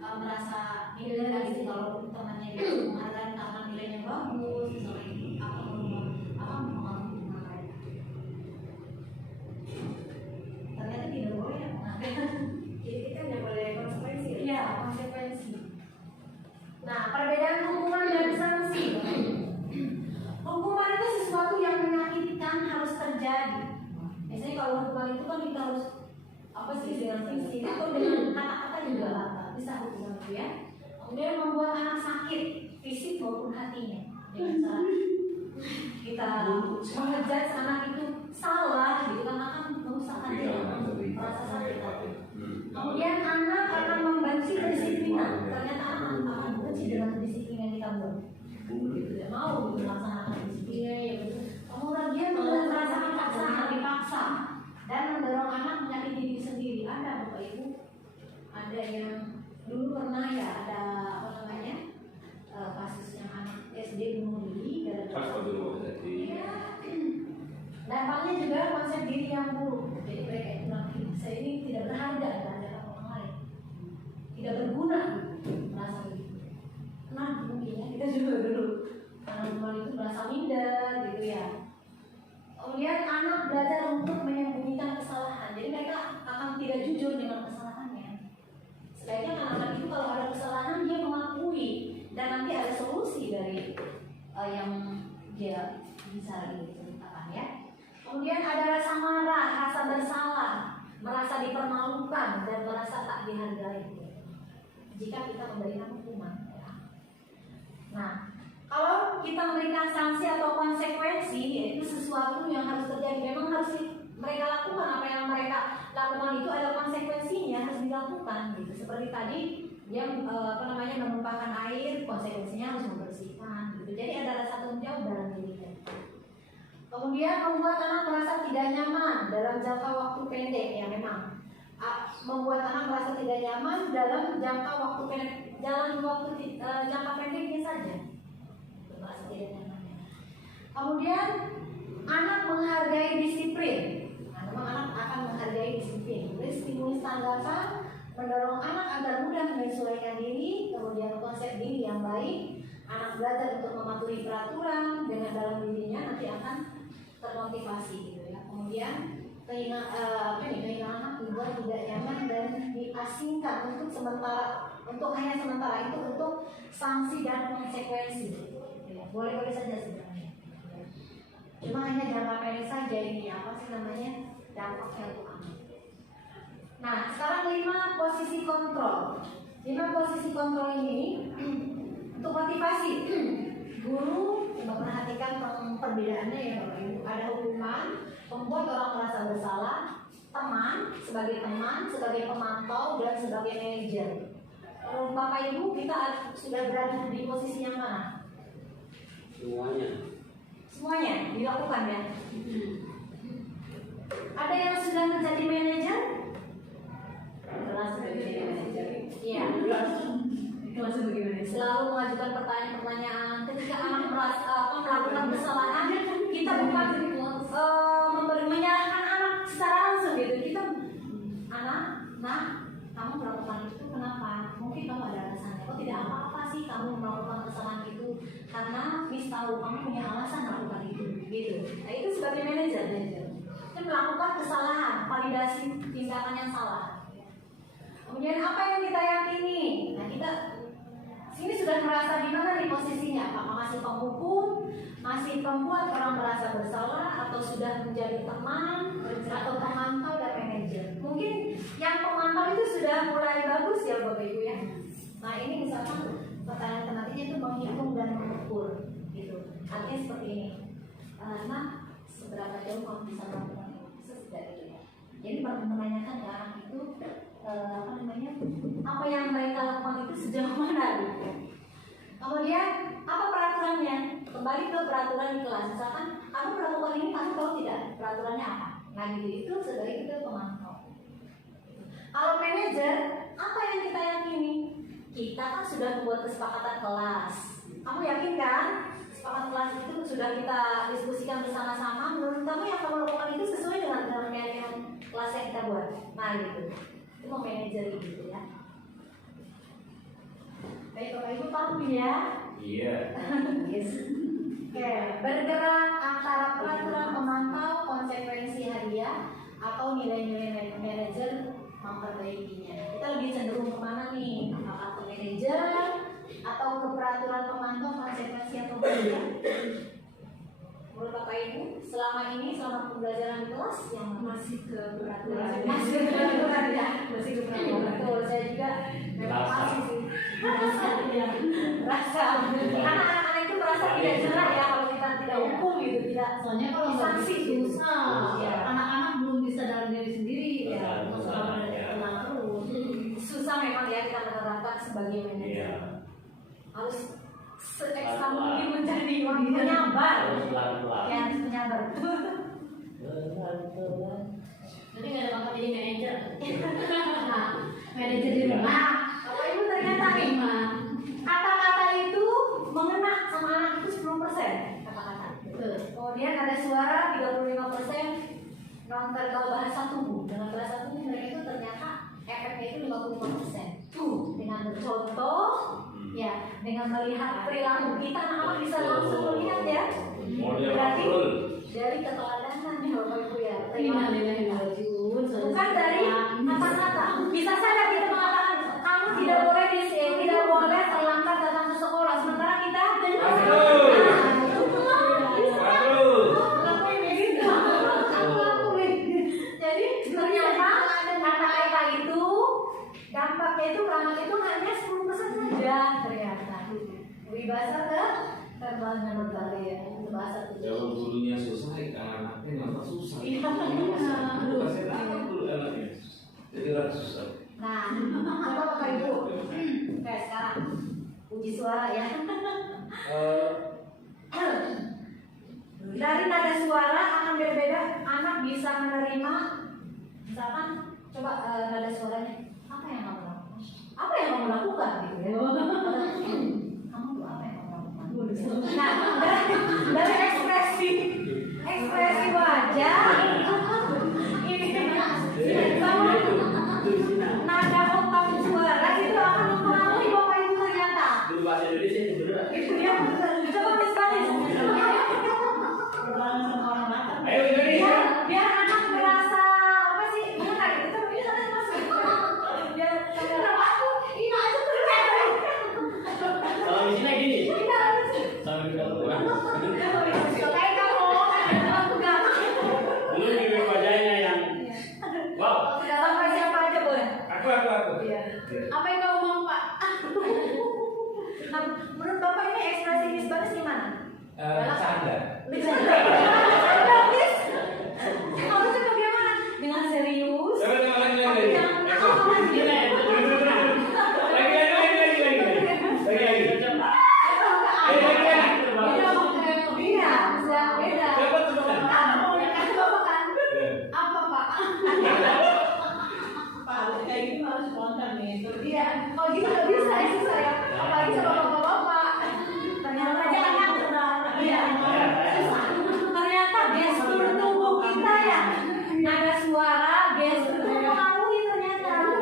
kalau merasa nilai gitu, kalau temannya itu penghargaan karena nilainya bagus, misalnya akan mempengaruhi hubungan mereka. Ternyata tidak boleh ya penghargaan. Jadi kita nggak boleh konsekuensi ya? Iya, konsekuensi. Nah, perbedaan hukuman dan sanksi. Hukuman itu sesuatu yang menyakitkan harus terjadi. Biasanya kalau hukuman itu kan kita harus apa sih dengan fisik atau dengan kata-kata juga bisa hukuman itu ya. Kemudian membuat anak sakit fisik maupun hatinya dengan cara kita mengejudge anak itu salah gitu kan akan merusak hatinya, merasa sakit hati. Kemudian anak akan membenci kedisiplinan. Ternyata anak akan membenci dengan disiplin yang kita buat. Tidak mau melaksanakan disiplin. Ya betul. Kemudian merasakan paksaan, dipaksa dan mendorong anak menyakiti diri sendiri. Ada Bapak Ibu, ada yang dulu pernah ya ada apa namanya kasus yang anak SD bunuh diri Pas gara-gara dulu jadi. dampaknya juga konsep diri yang buruk. Jadi mereka itu nanti saya ini tidak berharga dalam hadapan orang lain, tidak berguna, merasa begitu. Nah mungkin ya kita juga dulu karena normal itu merasa minder gitu ya. Kemudian anak belajar untuk menyembunyikan kesalahan, jadi mereka akan tidak jujur dengan kesalahannya. Sebaiknya anak-anak itu kalau ada kesalahan dia mengakui dan nanti ada solusi dari yang dia bisa diceritakan ya. Kemudian ada rasa marah, rasa bersalah, merasa dipermalukan dan merasa tak dihargai jika kita memberikan hukuman. Ya. Nah, kalau kita memberikan sanksi atau konsekuensi, yaitu sesuatu yang harus terjadi, memang harus mereka lakukan. Apa yang mereka lakukan itu ada konsekuensinya, harus dilakukan. Gitu. Seperti tadi dia menumpahkan air, konsekuensinya harus membersihkan. Gitu. Jadi ada rasa tanggung jawab dalam dirinya. Kemudian membuat anak merasa tidak nyaman dalam jangka waktu pendek, ya memang membuat anak merasa tidak nyaman dalam jangka waktu pendek, jangka pendeknya saja, merasa tidak nyaman. Kemudian anak menghargai disiplin. Nah, memang anak akan menghargai disiplin. Jadi stimulus tanggapan mendorong anak agar mudah menyesuaikan diri, kemudian konsep diri yang baik. Anak belajar untuk mematuhi peraturan dengan dalam dirinya nanti akan termotivasi gitu ya. Kemudian keinginan anak dibuat tidak nyaman dan diasingkan untuk hanya sementara itu untuk sanksi dan konsekuensi. Ya, boleh-boleh saja sebenarnya. Cuma hanya jangka pendek saja ini apa sih namanya dampaknya untuk anak. Nah, sekarang 5 posisi kontrol. Jadi posisi kontrol ini untuk motivasi guru memperhatikan perbedaannya ya Bapak Ibu. Ada hukuman, membuat orang merasa bersalah, teman, sebagai pemantau, dan sebagai manajer. Bapak Ibu, kita sudah berada di posisi yang mana? Semuanya dilakukan ya. Ada yang sudah menjadi manajer? Kelas sebagai manajer. Iya. Kelas sebagai manajer. Selalu mengajukan pertanyaan-pertanyaan. Ketika anak melakukan kesalahan, kita bukan menyalahkan anak secara langsung gitu. Kita kamu melakukan itu kenapa? Mungkin kamu ada alasannya. Oh tidak apa-apa sih kamu melakukan kesalahan itu karena Miss tahu kamu punya alasan melakukan itu. Gitu. Nah itu sebagai manajer. Kita melakukan kesalahan, validasi tindakan yang salah. Kemudian apa yang kita yakini? Nah kita sini sudah merasa di mana nih posisinya? Apakah masih penghukum, masih pembuat orang merasa bersalah, atau sudah menjadi teman, atau pemantau dan manajer? Mungkin yang pemantau itu sudah mulai bagus ya Bapak Ibu ya. Nah ini misalkan pertanyaan penantinya itu menghitung dan mengukur, gitu. Artinya seperti ini. Nah seberapa jauh kamu bisa melakukan itu? Sesudah itu ya. Jadi menanyakan ke anak itu apa yang mereka lakukan itu sejauh mana gitu. Kemudian apa peraturannya? Kembali ke peraturan di kelas. Misalkan kamu melakukan ini, kamu tahu tidak peraturannya apa? Nah gitu itu sebagai kita pemantau. Kalau manajer, apa yang kita yakini? Kita kan sudah membuat kesepakatan kelas. Kamu yakin kan? Kesepakatan kelas itu sudah kita diskusikan bersama-sama. Menurut kamu yang kamu lakukan itu sesuai dengan keyakinan kelas yang kita buat. Nah gitu. Itu mau manajer gitu ya. Baik Bapak Ibu paham ya? Iya. Yes. Oke, bergerak antara peraturan pemantau, konsekuensi hadiah, atau nilai-nilai manajer memperbaikinya. Kita lebih cenderung kemana nih? Apakah ke manajer atau ke peraturan pemantau, konsekuensi atau hadiah? Menurut Bapak Ibu, selama pembelajaran di kelas yang masih ke peraturan, masih ke peraturan ya, masih ke peraturan. Betul, saya juga masih sih. Rasa. Karena anak-anak itu merasa tidak jelas ya kalau kita tidak hukum gitu, tidak. Soalnya kalau sanksi susah, ya. Anak-anak belum bisa dalam diri sendiri ya. Susah memang ya kita menerapkan sebagai manajer. Harus se-ekstra mungkin menjadi orang penyabar. Ya, harus penyabar. Jadi nggak ada bakat jadi manajer. Nah, manajer di rumah. Bapak Ibu ternyata nih, kata-kata itu mengena sama anak itu 10% kata-kata. Kemudian ada suara 35% non-verbal bahasa tubuh. Dengan bahasa tubuh mereka itu ternyata efeknya itu 55%. Tuh, dengan bercontoh, ya, dengan melihat perilaku kita, anak-anak bisa langsung melihat ya. Berarti dari keteladanan nih Bapak Ibu ya. Bukan dari kata-kata. Bisa saja kita mengatakan kamu tidak boleh terlambat datang ke sekolah, sementara kita jadi ternyata kata-kata itu dampaknya itu ke anak itu hanya 10% saja ternyata. Wibasa ke terbangan berbalik ya, bahasa itu. Kalau gurunya susah, anak-anaknya nggak susah. Iya. Kasih tahu dulu anaknya. Jadi orang susah. Nah, coba Bapak Ibu. Oke, sekarang uji suara ya. Dari nada suara akan berbeda. Anak bisa menerima, misalkan, coba nada suaranya. Apa yang kamu lakukan? Apa yang kamu lakukan? Gitu ya. Kamu tuh apa yang kamu lakukan? Nah, dari ekspresi wajah ini sama nada oktav suara itu akan mempengaruhi Bapak Ibu ternyata. Dulu bahasa Indonesia itu beneran. Itu dia. Coba Miss Balis. Ayo Indonesia. Biar anak merasa apa sih? Mengenai itu ini sana masuk. Biar aku ini aja terus. Kalau di sini gini. Kita harus. Sampai kita lupa. Kayak kamu aku enggak. Dulu di wajahnya yang wow. Dalam siapa aja boleh. Aku. Iya. Apa yang kamu mau Pak? Nah, menurut Bapak ini ekspresi Miss Baris gimana? Bercanda. Bercanda. Miss. Harusnya bagaimana? Dengan serius. Coba lagi. Tapi jangan nakal lagi. Kayak gitu harus spontan nih. Iya, kalau gitu nggak bisa itu saya. Apalagi sama bapak-bapak. Ternyata ternyata gestur tubuh kita ya, ada suara, gestur mempengaruhi ternyata.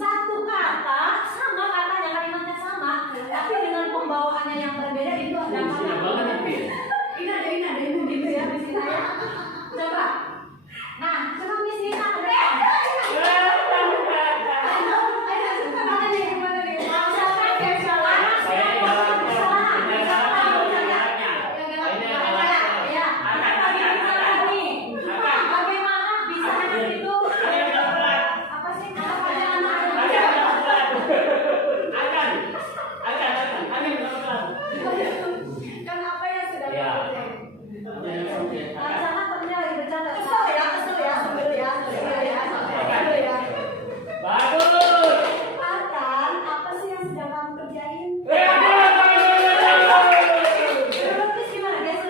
Satu kata sama katanya, kalimatnya sama, tapi dengan pembawaannya yang berbeda itu ada Sudah banget tapi. Ini ada gitu ya di sini ya. Coba. Nah, coba Miss Nina Kan apa yang sudah Ya. dikerjain? Laksana temennya lagi bercanda. Kesel ya, kesel ya, sebel ya. Bagus. Akan, apa sih yang sedang kamu kerjain? Terus gimana guys?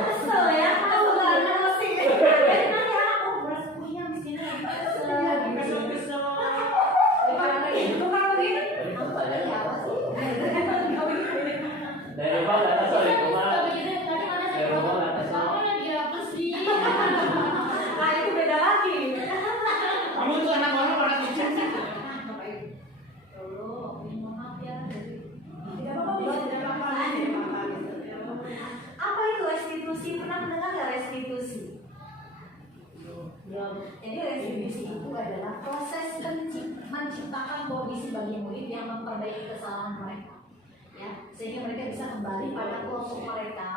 Kesel ya. Aku nggak emosi. Nanya aku bersekunya Miss Nina lagi kesel. Bukan begini. Dari bawah ke atas, sorry, kemana? Begitu tadi mana Dari bawah ke atas. Kamu lagi apa sih? Nah itu beda lagi. Kamu tuh anak orang pada lucu. Maaf ya. Tidak apa-apa, tidak apa-apa. Apa itu restitusi? Pernah mendengar nggak restitusi? Ya, jadi restitusi itu adalah proses menciptakan kondisi bagi murid yang memperbaiki kesalahan mereka, ya, sehingga mereka bisa kembali pada kelompok mereka,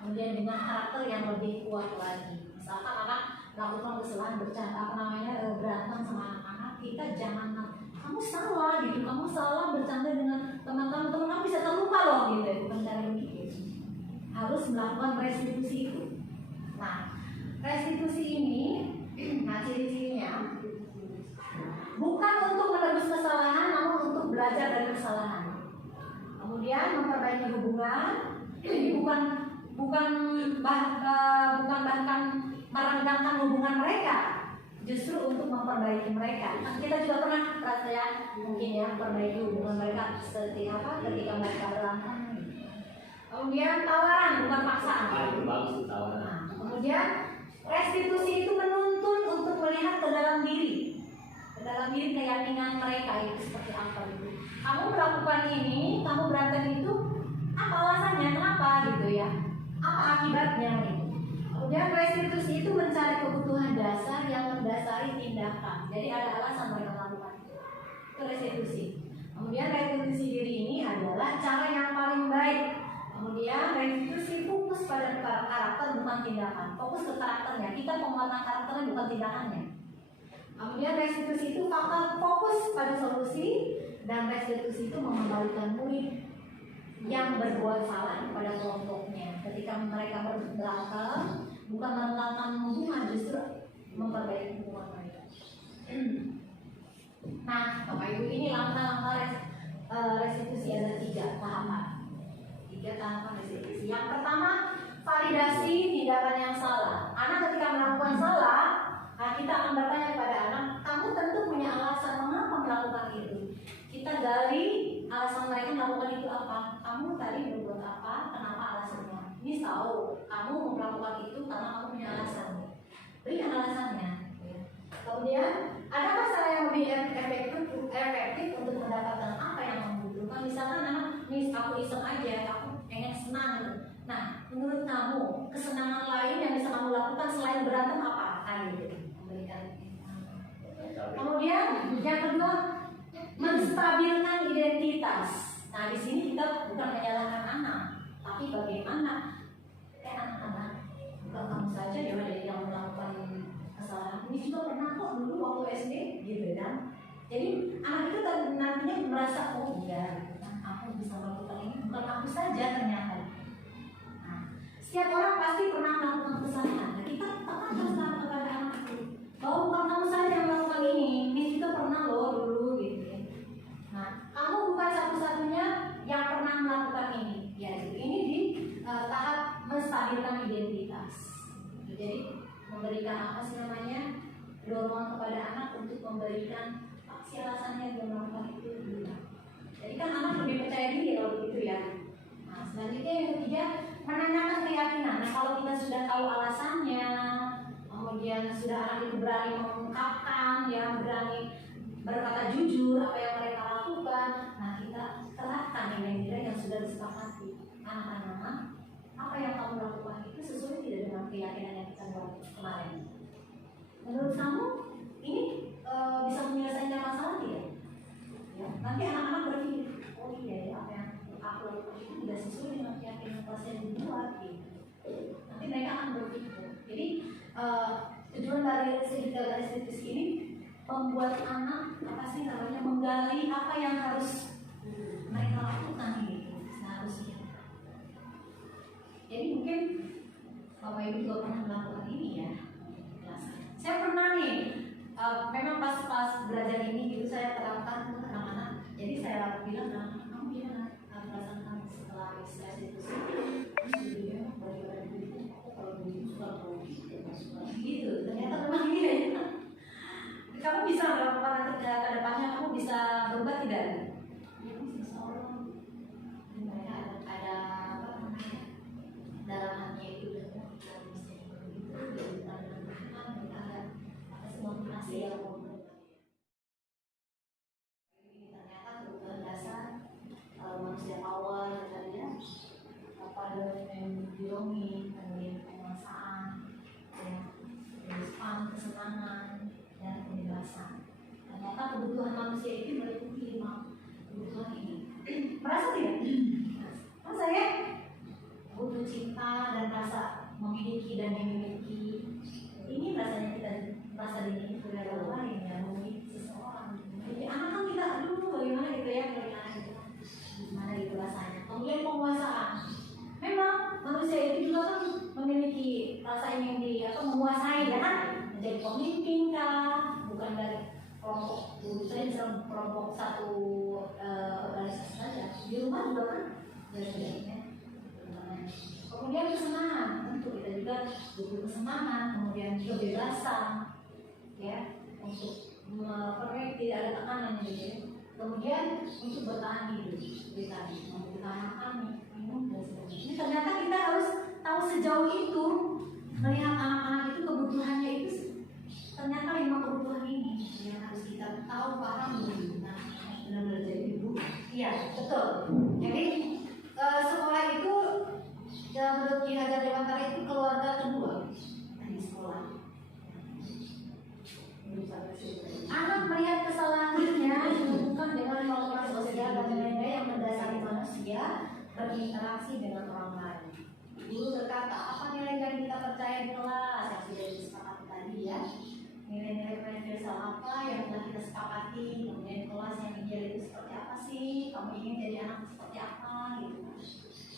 kemudian dengan karakter yang lebih kuat lagi. Misalkan anak melakukan kesalahan berantem sama anak-anak, kita jangan kamu salah gitu, kamu salah bercanda dengan teman-teman, kamu bisa terluka loh gitu, bukan cara begitu. Harus melakukan restitusi itu. Nah, restitusi ini, nah ciri-cirinya bukan untuk menebus kesalahan, namun untuk belajar dari kesalahan. Kemudian memperbaiki hubungan, jadi bukan bahkan merenggangkan hubungan mereka, justru untuk memperbaiki mereka. Kita juga pernah ya, mungkin ya, memperbaiki hubungan mereka seperti apa ketika mereka berantem. Kemudian tawaran bukan paksaan. Itu bagus tuh tawaran. Nah, kemudian restitusi itu menuntun untuk melihat ke dalam diri keyakinan mereka itu seperti apa gitu. Kamu melakukan ini, kamu berantem itu, apa alasannya, kenapa gitu ya, apa akibatnya gitu. Kemudian restitusi itu mencari kebutuhan dasar yang mendasari tindakan. Jadi ada alasan mereka melakukan itu restitusi. Kemudian restitusi diri ini adalah cara yang paling baik. Kemudian restitusi fokus pada karakter bukan tindakan. Fokus ke karakternya. Kita penguatan karakternya bukan tindakannya. Kemudian restitusi itu faktor fokus pada solusi, dan restitusi itu mengembalikan murid yang berbuat salah kepada kelompoknya. Ketika mereka berantem, bukan merenggangkan hubungan, justru memperbaiki hubungan mereka. Nah, Bapak Ibu, ini langkah-langkah restitusi ada 3 tahapan. 3 tahapan restitusi. Yang pertama, validasi tindakan yang salah. Anak ketika melakukan salah, nah kita akan bertanya kepada anak, kamu tentu punya alasan mengapa melakukan itu. Kita gali alasan mereka melakukan itu apa. Kamu tadi berbuat apa, kenapa alasannya. Ini tahu, kamu melakukan itu karena kamu punya alasan. Berikan alasannya. Kemudian, adakah cara yang lebih efektif untuk mendapatkan apa yang kamu butuhkan? Misalkan anak, aku iseng aja, aku pengen senang gitu. Nah, menurut kamu, kesenangan lain yang bisa kamu lakukan selain berantem apa? Nah, gitu. Kemudian, yang kedua, menstabilkan identitas. Nah, di sini kita bukan menyalahkan anak, tapi bagaimana anak-anak, bukan kamu saja yang melakukan kesalahan. Ini juga pernah kok dulu waktu SD, gitu kan? Jadi anak itu nantinya merasa oh iya, aku bisa melakukan ini, bukan aku saja ternyata. Nah, setiap orang pasti pernah melakukan kesalahan. Nah, kita tekankan kepada anak itu bahwa bukan kamu saja yang melakukan ini, itu pernah loh dulu gitu ya. Nah, kamu bukan satu-satunya yang pernah melakukan ini. Ya, ini di tahap menstabilkan identitas. Jadi memberikan apa sih namanya dorongan kepada anak untuk memberikan si alasannya dia melakukan itu dulu. Jadi kan anak lebih percaya diri kalau begitu ya. Nah, selanjutnya yang ketiga menanyakan keyakinan. Nah, kalau kita sudah tahu alasannya, kemudian sudah anak itu berani mengungkapkan, ya berani berkata jujur apa yang mereka lakukan, nah kita terapkan nilai-nilai yang sudah disepakati. Anak-anak, apa yang kamu lakukan itu sesuai tidak dengan keyakinan yang kita buat kemarin? Menurut kamu ini bisa menyelesaikan masalah tidak? Ya, nanti anak-anak berpikir, oh iya ya apa yang aku lakukan itu tidak sesuai dengan keyakinan kelas yang dibuat. Gitu. Nanti mereka akan berpikir. Jadi tujuan dari tiga garis kritis ini membuat anak apa sih namanya menggali apa yang harus mereka lakukan ini seharusnya. Jadi mungkin Bapak Ibu juga pernah melakukan ini ya. Saya pernah nih, memang pas belajar ini gitu saya terapkan ke anak-anak. Jadi saya bilang anak-anak kamu gimana perasaan kamu setelah restitusi? Dia bagaimana begitu? Kalau begitu suka gitu. Ternyata memang iya ya. Kamu bisa melakukan ke depannya, kamu bisa berubah tidak? Ya bisa orang. Mereka ada apa namanya dalam hati itu dan begitu. Motivasi yang ini ternyata kebutuhan dasar manusia awal ya apa yang dirongi, kemudian penguasaan, kesenangan dan kebebasan. Ternyata kebutuhan manusia itu meliputi 5 kebutuhan ini. Merasa tidak? Masa ya? Butuh cinta dan rasa memiliki dan dimiliki. Ini rasanya kita rasa dimiliki oleh orang lain ya, memiliki seseorang. Jadi anak kan kita aduh bagaimana gitu ya melihat anak itu gimana gitu rasanya. Kemudian penguasaan. Memang manusia itu juga kan memiliki rasa ingin menguasai ya kan, menjadi pemimpin kah, bukan dari kelompok dulu saya bisa kelompok satu organisasi saja. Di rumah juga kan ya. Kemudian kesenangan, tentu kita juga butuh kesenangan, kemudian kebebasan, ya, untuk tidak ada tekanan gitu ya. Kemudian untuk bertahan hidup, seperti tadi, bertahan makan, minum dan sebagainya. Ini ternyata kita harus tahu sejauh itu melihat anak-anak itu kebutuhannya itu ternyata 5 kebutuhan ini yang harus kita tahu paham dulu. Nah, benar-benar jadi ibu. Iya, betul. Jadi sekolah itu menurut Ki Hajar Dewantara itu keluarga kedua di sekolah. Anak melihat kesalahannya dihubungkan dengan norma sosial dan nilai yang mendasari manusia berinteraksi dengan orang lain. Guru berkata, apa nilai yang kita percaya di kelas yang sudah disepakati tadi ya? Nilai-nilai universal apa yang telah kita sepakati? Kemudian kelas yang ideal itu seperti apa sih? Kamu ingin jadi anak seperti apa? Gitu.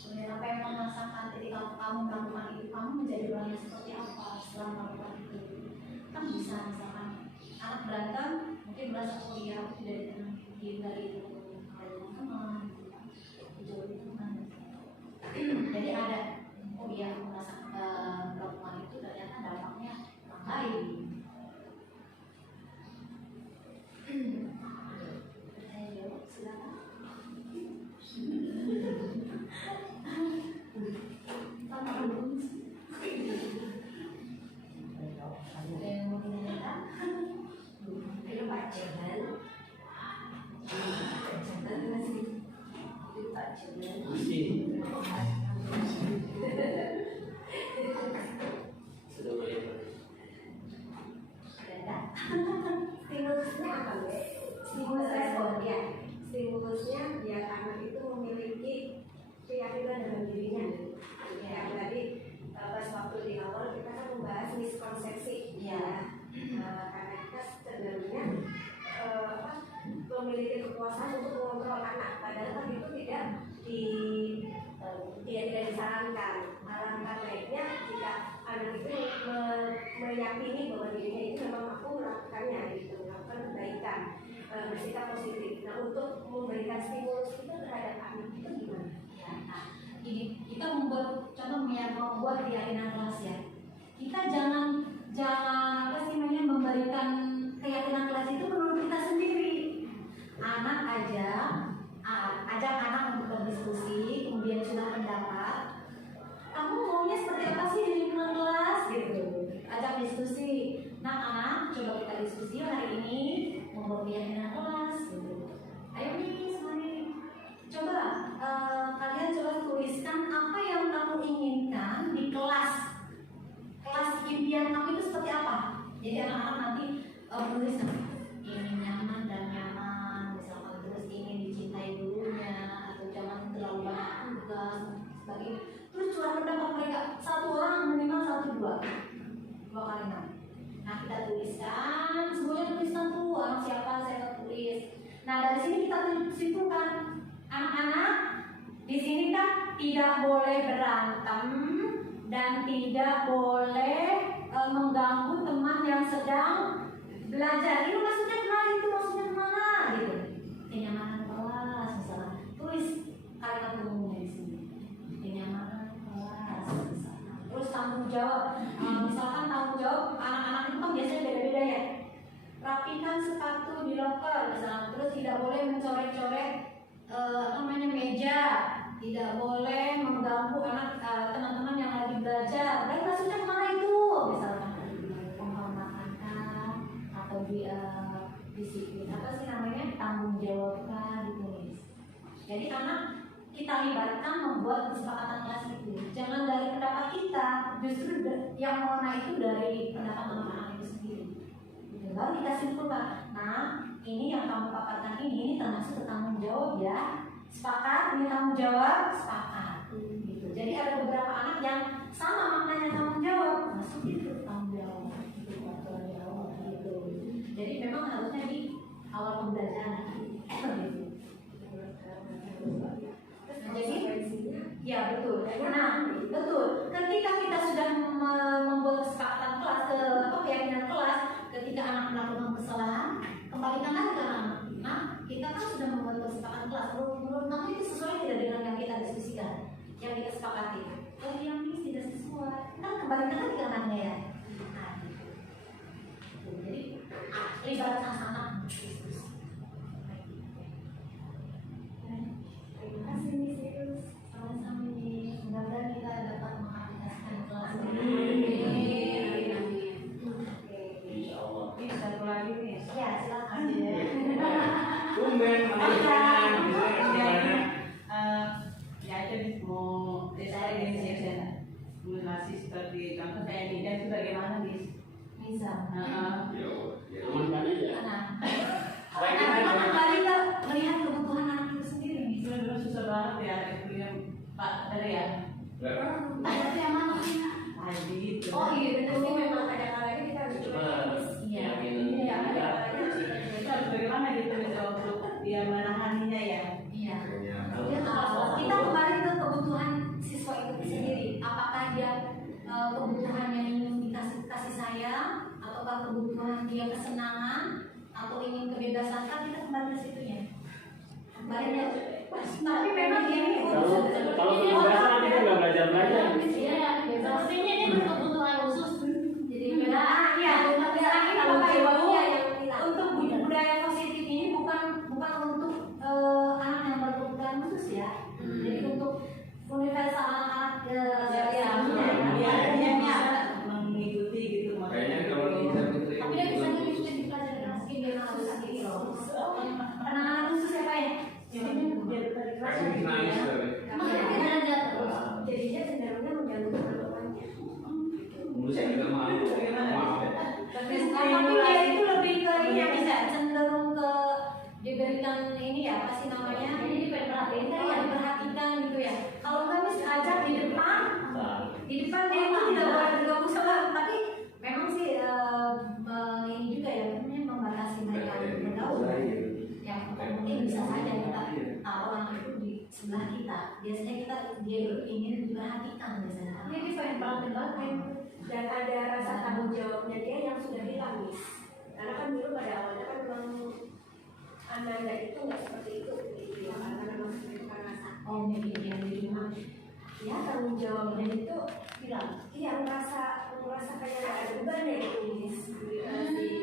Kemudian apa yang kamu rasakan ketika kamu melakukan itu? Kamu menjadi orang yang seperti apa setelah melakukan itu? Kan bisa misalkan anak berantem, mungkin merasa oh iya aku tidak dari teman-teman, jauh dari teman. Jadi ada oh iya aku merasa melakukan itu ternyata dampaknya orang lain. Ayo silakan. Stimulusnya apa Bu? Stimulus respon ya. Stimulusnya biar anak itu memiliki keyakinan dalam dirinya. Ya tadi pas waktu di awal kita kan membahas miskonsepsi ya. Karena kita cenderungnya bersikap positif. Nah, untuk memberikan stimulus itu terhadap anak itu gimana? Ya, nah, ini kita membuat keyakinan kelas ya. Kita jangan apa sih namanya memberikan keyakinan kelas itu menurut kita sendiri. Anak ajak anak untuk berdiskusi, kemudian sudah pendapat. Kamu maunya seperti apa sih di lingkungan kelas gitu? Ajak diskusi. Nah, anak coba kita diskusi hari ini membuat keyakinan kelas gitu. Ayo nih semuanya. Coba kalian coba tuliskan apa yang kamu inginkan di kelas. Kelas impian kamu itu seperti apa? Jadi anak-anak nanti menuliskan ingin nyaman dan nyaman, misalkan terus ingin dicintai gurunya atau jangan terlalu banyak tugas sebagainya. Terus curah pendapat mereka, satu orang minimal 1-2 kalimat. Nah, kita tuliskan, semuanya tuliskan tuh orang siapa saya tulis. Nah, dari sini kita simpulkan anak-anak di sini kan tidak boleh berantem dan tidak boleh mengganggu teman yang sedang belajar. Ini maksudnya kemana itu maksudnya kemana gitu. Kenyamanan kelas misalnya. Tulis kalimat umumnya di sini. Kenyamanan kelas misalnya. Terus tanggung jawab. Misalkan tanggung jawab anak-anak itu kan biasanya beda-beda ya. Rapikan sepatu di loker misalnya. Terus tidak boleh mencoret-coret meja, tidak boleh mengganggu teman-teman yang lagi belajar. Baik, maksudnya kemana itu? Misalkan penghormatan atau disiplin apa sih namanya, tanggung jawabkan ditulis. Jadi anak kita libatkan membuat kesepakatan kelas itu. Jangan dari pendapat kita, justru yang mana itu dari pendapat anak-anak itu sendiri. Baru kita simpulkan. Nah, ini yang kamu paparkan ini termasuk tanggung jawab ya. Sepakat, ini tanggung jawab, sepakat. Gitu. Jadi ada beberapa anak yang sama maknanya tanggung jawab, masuk itu tanggung jawab, itu tanggung jawab gitu. Jadi memang harusnya di awal pembelajaran gitu. Jadi, ya betul. Nah, betul. Ketika kita sudah membuat kesepakatan kelas, keyakinan kelas, ketika anak melakukan kesalahan, kembalikan lagi ke anak. Nah, kita kan sudah membuat kesepakatan kelas. Menurut kamu itu sesuai tidak dengan yang kita diskusikan, yang kita sepakati? Oh, yang ini tidak sesuai. Kan kembalikan lagi ke anaknya ya. Nah, gitu. Jadi, libatkan anak diskusi. Terima kasih Miss Irus. Sama-sama nih. Mudah-mudahan kita dapat mengaplikasikan kelas ini. Insya Allah. Ini satu lagi nih. Ya, silakan. Tumben menanyakan gimana? Ya aja mau saya inisiasi dulu masih seperti contoh saya di dan itu bagaimana nih? Bisa. Amankan aja. Nah, Baik, kita kembali ke melihat kebutuhan anak itu sendiri nih. Benar-benar susah banget ya itu yang Pak dari ya. Berarti yang mana? Tadi itu. Oh iya benar sih, memang ada kalanya kita harus coba. Iya. Iya, ada kalanya harus kita Itu coba. harus bagaimana gitu untuk dia menanganinya ya. Iya. Kita kembali ke kebutuhan siswa itu sendiri. Apakah dia kebutuhannya ingin dikasih kasih sayang, ataukah kebutuhan dia kesenangan, atau ingin kebebasan? Kan kita kembali ke situ ya. Kembali ya. Tapi memang ini Kalau kebebasan kita nggak belajar. Iya, pastinya ini kebutuhan khusus. Jadi nah, iya. Sekarang ini Kalau Bapak Ibu jawabnya yang bilang. untuk budaya positif ini bukan untuk anak yang berkebutuhan khusus ya. Jadi untuk universal anak-anak Dia bisa mengikuti gitu Kayaknya kalau kita tapi dia bisa dipelajari mungkin dia harus sendiri loh. Anak-anak khusus ya Pak ya? kasih nangis dari Jadinya cenderungnya mengganggu teman-temannya. saya juga malu. Maaf. Tapi dia itu lebih ke ini ya, bisa cenderung ke diberikan ini ya, apa sih namanya? Ini diperhatiin kan ya, diperhatikan gitu ya. Kalau nggak bisa ajak di depan dia itu tidak boleh bergabung sama, tapi memang sih ini juga ya, namanya membatasi mereka untuk bergaul. Yang mungkin bisa saja kita taruh anak itu di sebelah kita. Biasanya dia itu ingin diperhatikan biasanya. Ini pengen banget dan ada rasa tanggung jawabnya dia yang sudah hilang nih. Karena kan dulu pada awalnya kan memang Belanda itu nggak seperti itu gitu ya, karena memang karena Oh, mungkin yang di rumah. ya tanggung jawabnya itu bilang iya merasa kayak ada beban ya itu di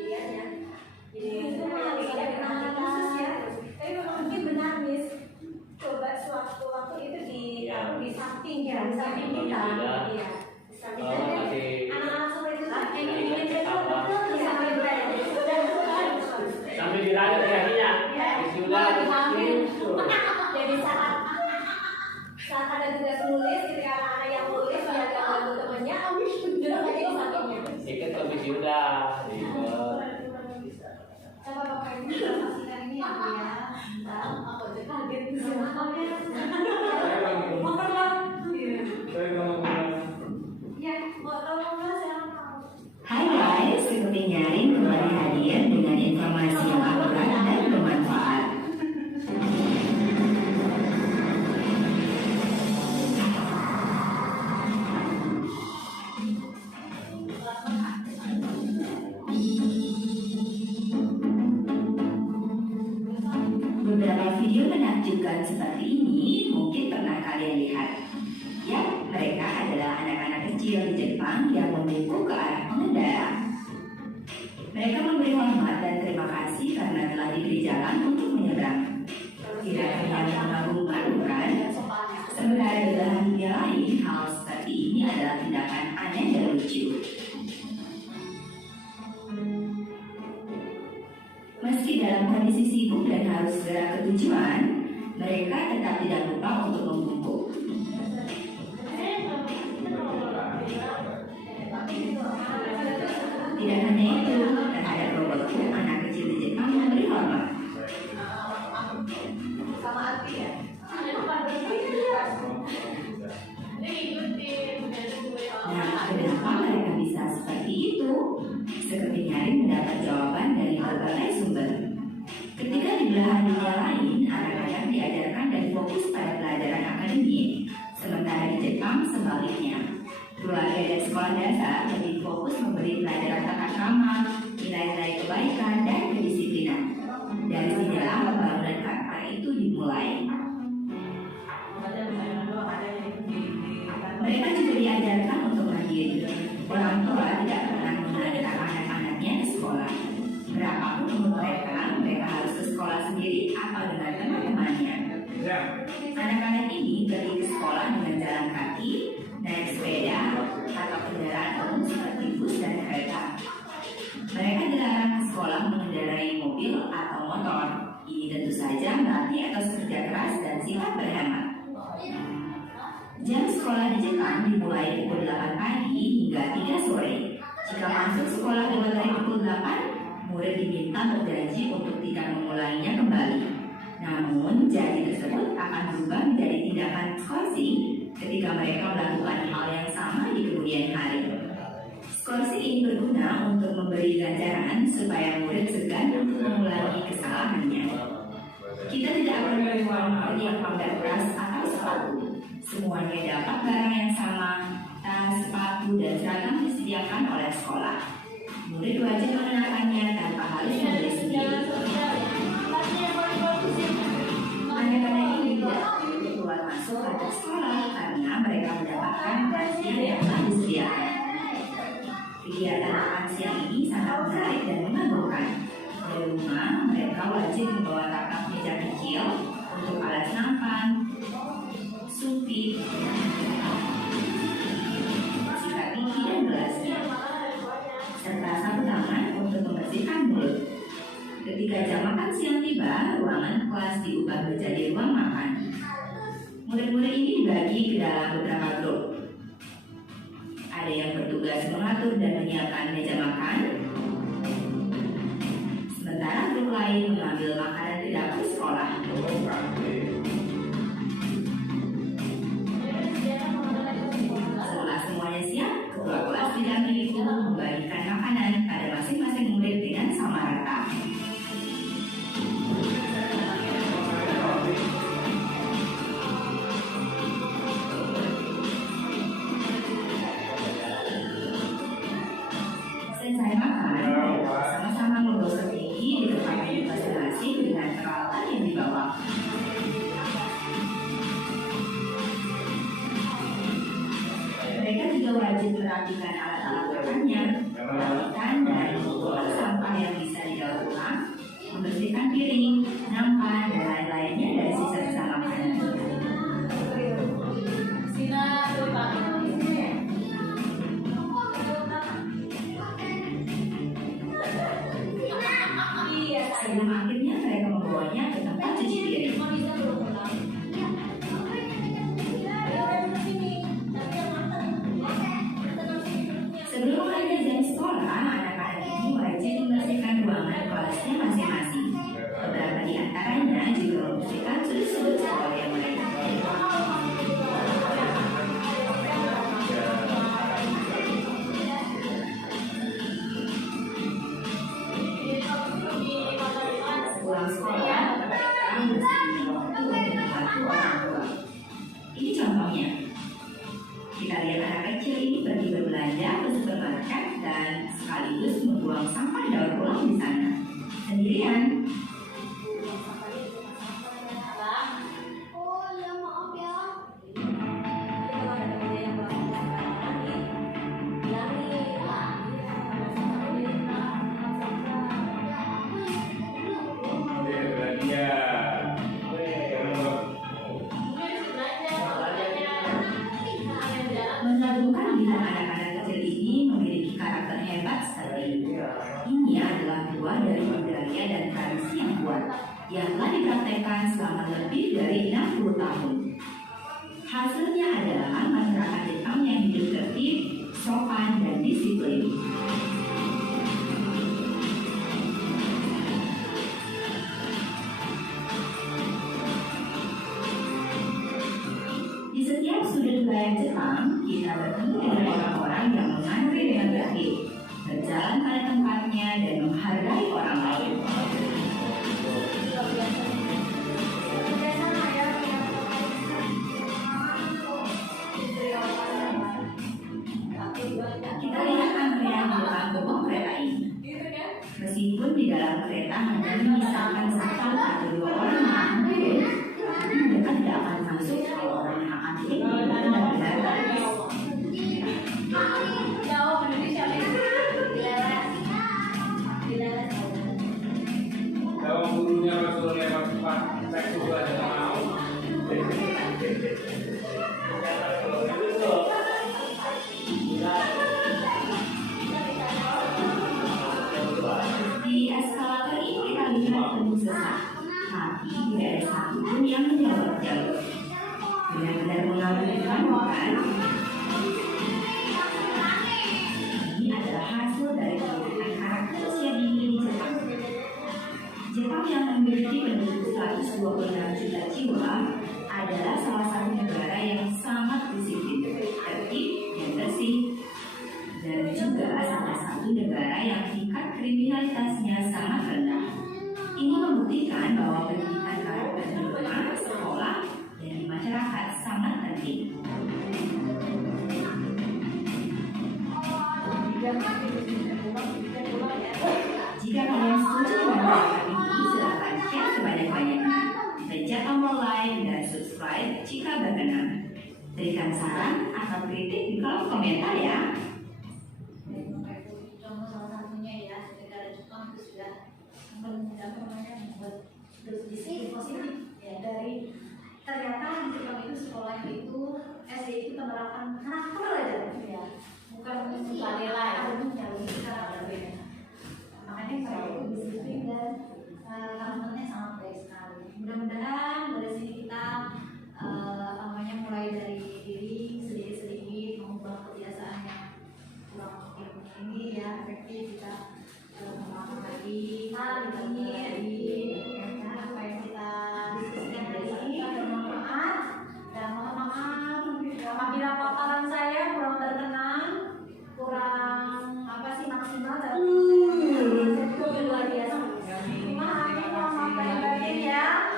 dianya. Jadi itu memang tidak kenal khusus ya, tapi memang mungkin benar Miss. Coba suatu waktu itu ditaruh di samping ya, di samping kita, iya. Di samping kita, anak-anak seperti itu samping ini sambil dirayat kakinya. Sudah. jadi saat ada tugas nulis, ketika anak-anak yang nulis dia agak bantu temannya, duduk aja di sampingnya. Ikut ke sudah. Coba Bapak Ibu informasikan ini ya. Aku aja kaget sih. Ya, mau tolong siapa? Hai guys, seperti nyaring kembali hadir dengan informasi yang akurat dan bermanfaat. Beberapa video menakjubkan seperti ini mungkin pernah kalian lihat. Ya, mereka adalah anak-anak kecil di Jepang yang membungkuk ke arah pengendara. Mereka memberi hormat dan terima kasih karena telah diberi jalan untuk menyeberang. Tidak hanya mengagumkan, bukan? Sementara di belahan dunia lain, hal seperti ini adalah tindakan aneh dan lucu. Meski dalam kondisi sibuk dan harus segera ke tujuan, mereka tetap tidak lupa untuk membungkuk. Tidak hanya itu, terhadap robotku, anak kecil di Jepang memberi hormat. Sama arti ya. Nah, kenapa mereka bisa seperti itu? Seperti nyaring mendapat jawaban dari berbagai sumber. Ketika di belahan dunia lain, anak-anak diajarkan dan fokus pada pelajaran akademik, sementara di Jepang sebaliknya. Keluarga dan sekolah dasar lebih fokus memberi pelajaran tata krama, nilai-nilai kebaikan, dan kedisiplinan. Dari sinilah pembangunan karakter itu dimulai. Mereka juga diajarkan untuk mandiri. Orang tua tidak pernah mengantar anak-anaknya ke sekolah. Berapapun umur mereka harus ke sekolah sendiri atau dengan teman-temannya. Anak-anak ini pergi ke sekolah dengan jalan kaki, naik sepeda, atau kendaraan umum seperti bus dan kereta. Mereka dilarang ke sekolah mengendarai mobil atau motor. Ini tentu saja melatih etos kerja keras dan sifat berhemat. Jam sekolah di Jepang dimulai pukul 8 pagi hingga 3 sore. Jika masuk sekolah lewat dari pukul 8, murid diminta berjanji untuk tidak mengulanginya kembali. Namun, janji tersebut akan berubah menjadi tindakan skorsing ketika mereka melakukan hal yang sama di kemudian hari. Skorsing ini berguna untuk memberi ganjaran supaya murid segan untuk mengulangi kesalahannya. Kita tidak akan menemukan yang pagar beras atau sepatu. Semuanya dapat barang yang sama, tas, sepatu, dan seragam disediakan oleh sekolah. Murid wajib mengenakannya tanpa harus membeli sendiri. Anak-anak ini tidak perlu keluar masuk kantor sekolah karena mereka mendapatkan makan siang yang telah disediakan. Kegiatan makan siang ini sangat menarik dan mengagumkan. Di rumah, mereka wajib membawa tapak meja kecil untuk alat nampan, sumpit, sikat gigi dan gelasnya, serta sapu tangan untuk membersihkan mulut. Ketika jam makan siang tiba, ruangan kelas diubah menjadi ruang makan. Murid-murid ini dibagi ke dalam beberapa grup. Ada yang bertugas mengatur dan menyiapkan meja makan, sementara grup lain mengambil makanan di dapur sekolah. Setelah semuanya siap, ketua kelas didampingi guru membagikan makanan pada masing-masing murid dengan sama rata. Selesai makan, sama-sama menggosok gigi di tempat masing-masing. merapikan alat-alat makannya, merapikan dan membuang sampah yang bisa didaur ulang, membersihkan piring, nampan, dan lain-lainnya dari sisa-sisa makanan. Sina lupa. Iya, Sebelum akhirnya mereka membawanya ke tempat cuci piring. cuma bisa belum pulang. Sebelum ada jam sekolah, anak-anak ini wajib membersihkan ruangan kelasnya masing-masing. Beberapa di antaranya juga membersihkan sudut-sudut sekolah yang mereka. Pulang sekolah, mereka membersihkan waktu untuk membantu orang tua. Ini contohnya. Kita lihat anak kecil ini pergi berbelanja ke supermarket dan sekaligus membuang sampah daur ulang di sana sendirian. Oh ya maaf ya. Mengagumkan bila anak-anak kecil ini memiliki karakter hebat seperti ini. Ini adalah buah dari budaya dan tradisi yang kuat yang telah dipraktekkan selama lebih dari 60 tahun. Hasilnya adalah masyarakat Jepang yang hidup tertib, sopan, dan disiplin. Di setiap sudut wilayah Jepang, kita bertemu dengan orang-orang yang mengantri dengan tertib, berjalan pada tempatnya, dan menghargai orang lain. Kita lihat antrean di depan gerbong kereta ini. Meskipun di dalam kereta hanya menyisakan satu atau dua orang yang akan turun, tapi mereka tidak akan masuk kalau orang yang akan turun benar-benar bagus. Jauh Indonesia Kalau gurunya masuk lewat tempat seks juga aja mau. Di eskalator ini kita lihat penuh sesak, tapi tidak ada satupun yang menjawab jalur. Benar-benar mengagumkan, bukan? Ini adalah hasil dari pembentukan karakter usia dini di Jepang. Jepang yang memiliki penduduk 126 juta jiwa adalah salah satu negara yang sangat disiplin, tertib, dan bersih. Dan juga salah satu negara yang tingkat kriminalitasnya sangat rendah. Ini membuktikan bahwa pendidikan karakter di rumah, sekolah, dan di masyarakat sangat penting. Jika kalian setuju dengan cerita ini, silakan share sebanyak-banyaknya. Pencet tombol like dan subscribe jika berkenan. Berikan saran atau kritik di kolom komentar ya. contoh salah satunya ya, negara Jepang itu sudah membuat disiplin positif ya, dari ternyata di Jepang itu sekolah itu SD itu penerapan karakter aja ya, bukan nilai umumnya lebih karakter. Makanya saya itu disiplin dan karakternya sangat baik sekali. Mudah-mudahan dari sini kita mulai dari diri sedikit-sedikit mengubah kebiasaan yang kurang ini ya, efektif kita melakukan lagi apa yang kita diskusikan hari ini bermanfaat, dan mohon maaf apabila paparan saya kurang berkenan, kurang maksimal dalam itu luar biasa. Mohon maaf batin ya.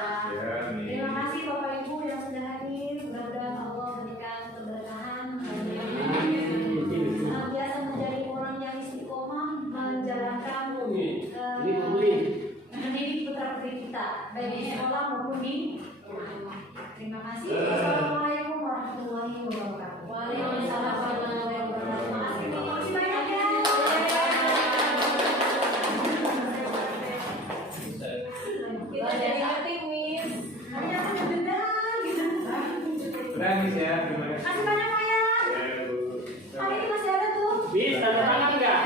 Terima kasih Bapak Ibu yang sudah hadir. Mudah-mudahan Allah berikan keberkahan biasa menjadi orang yang istiqomah menjalankan mendidik putra-putri kita baik di sekolah maupun di rumah. Terima kasih. Assalamualaikum warahmatullahi wabarakatuh. Waalaikumsalam warahmatullahi wabarakatuh. Kita jadi ngerti, Miss. Hanya aku benar gitu. Udah Miss ya, terima kasih. Kasih banyak Maya. Ya, Bu. Oh ini masih ada tuh. Bis, tanda tangan nggak?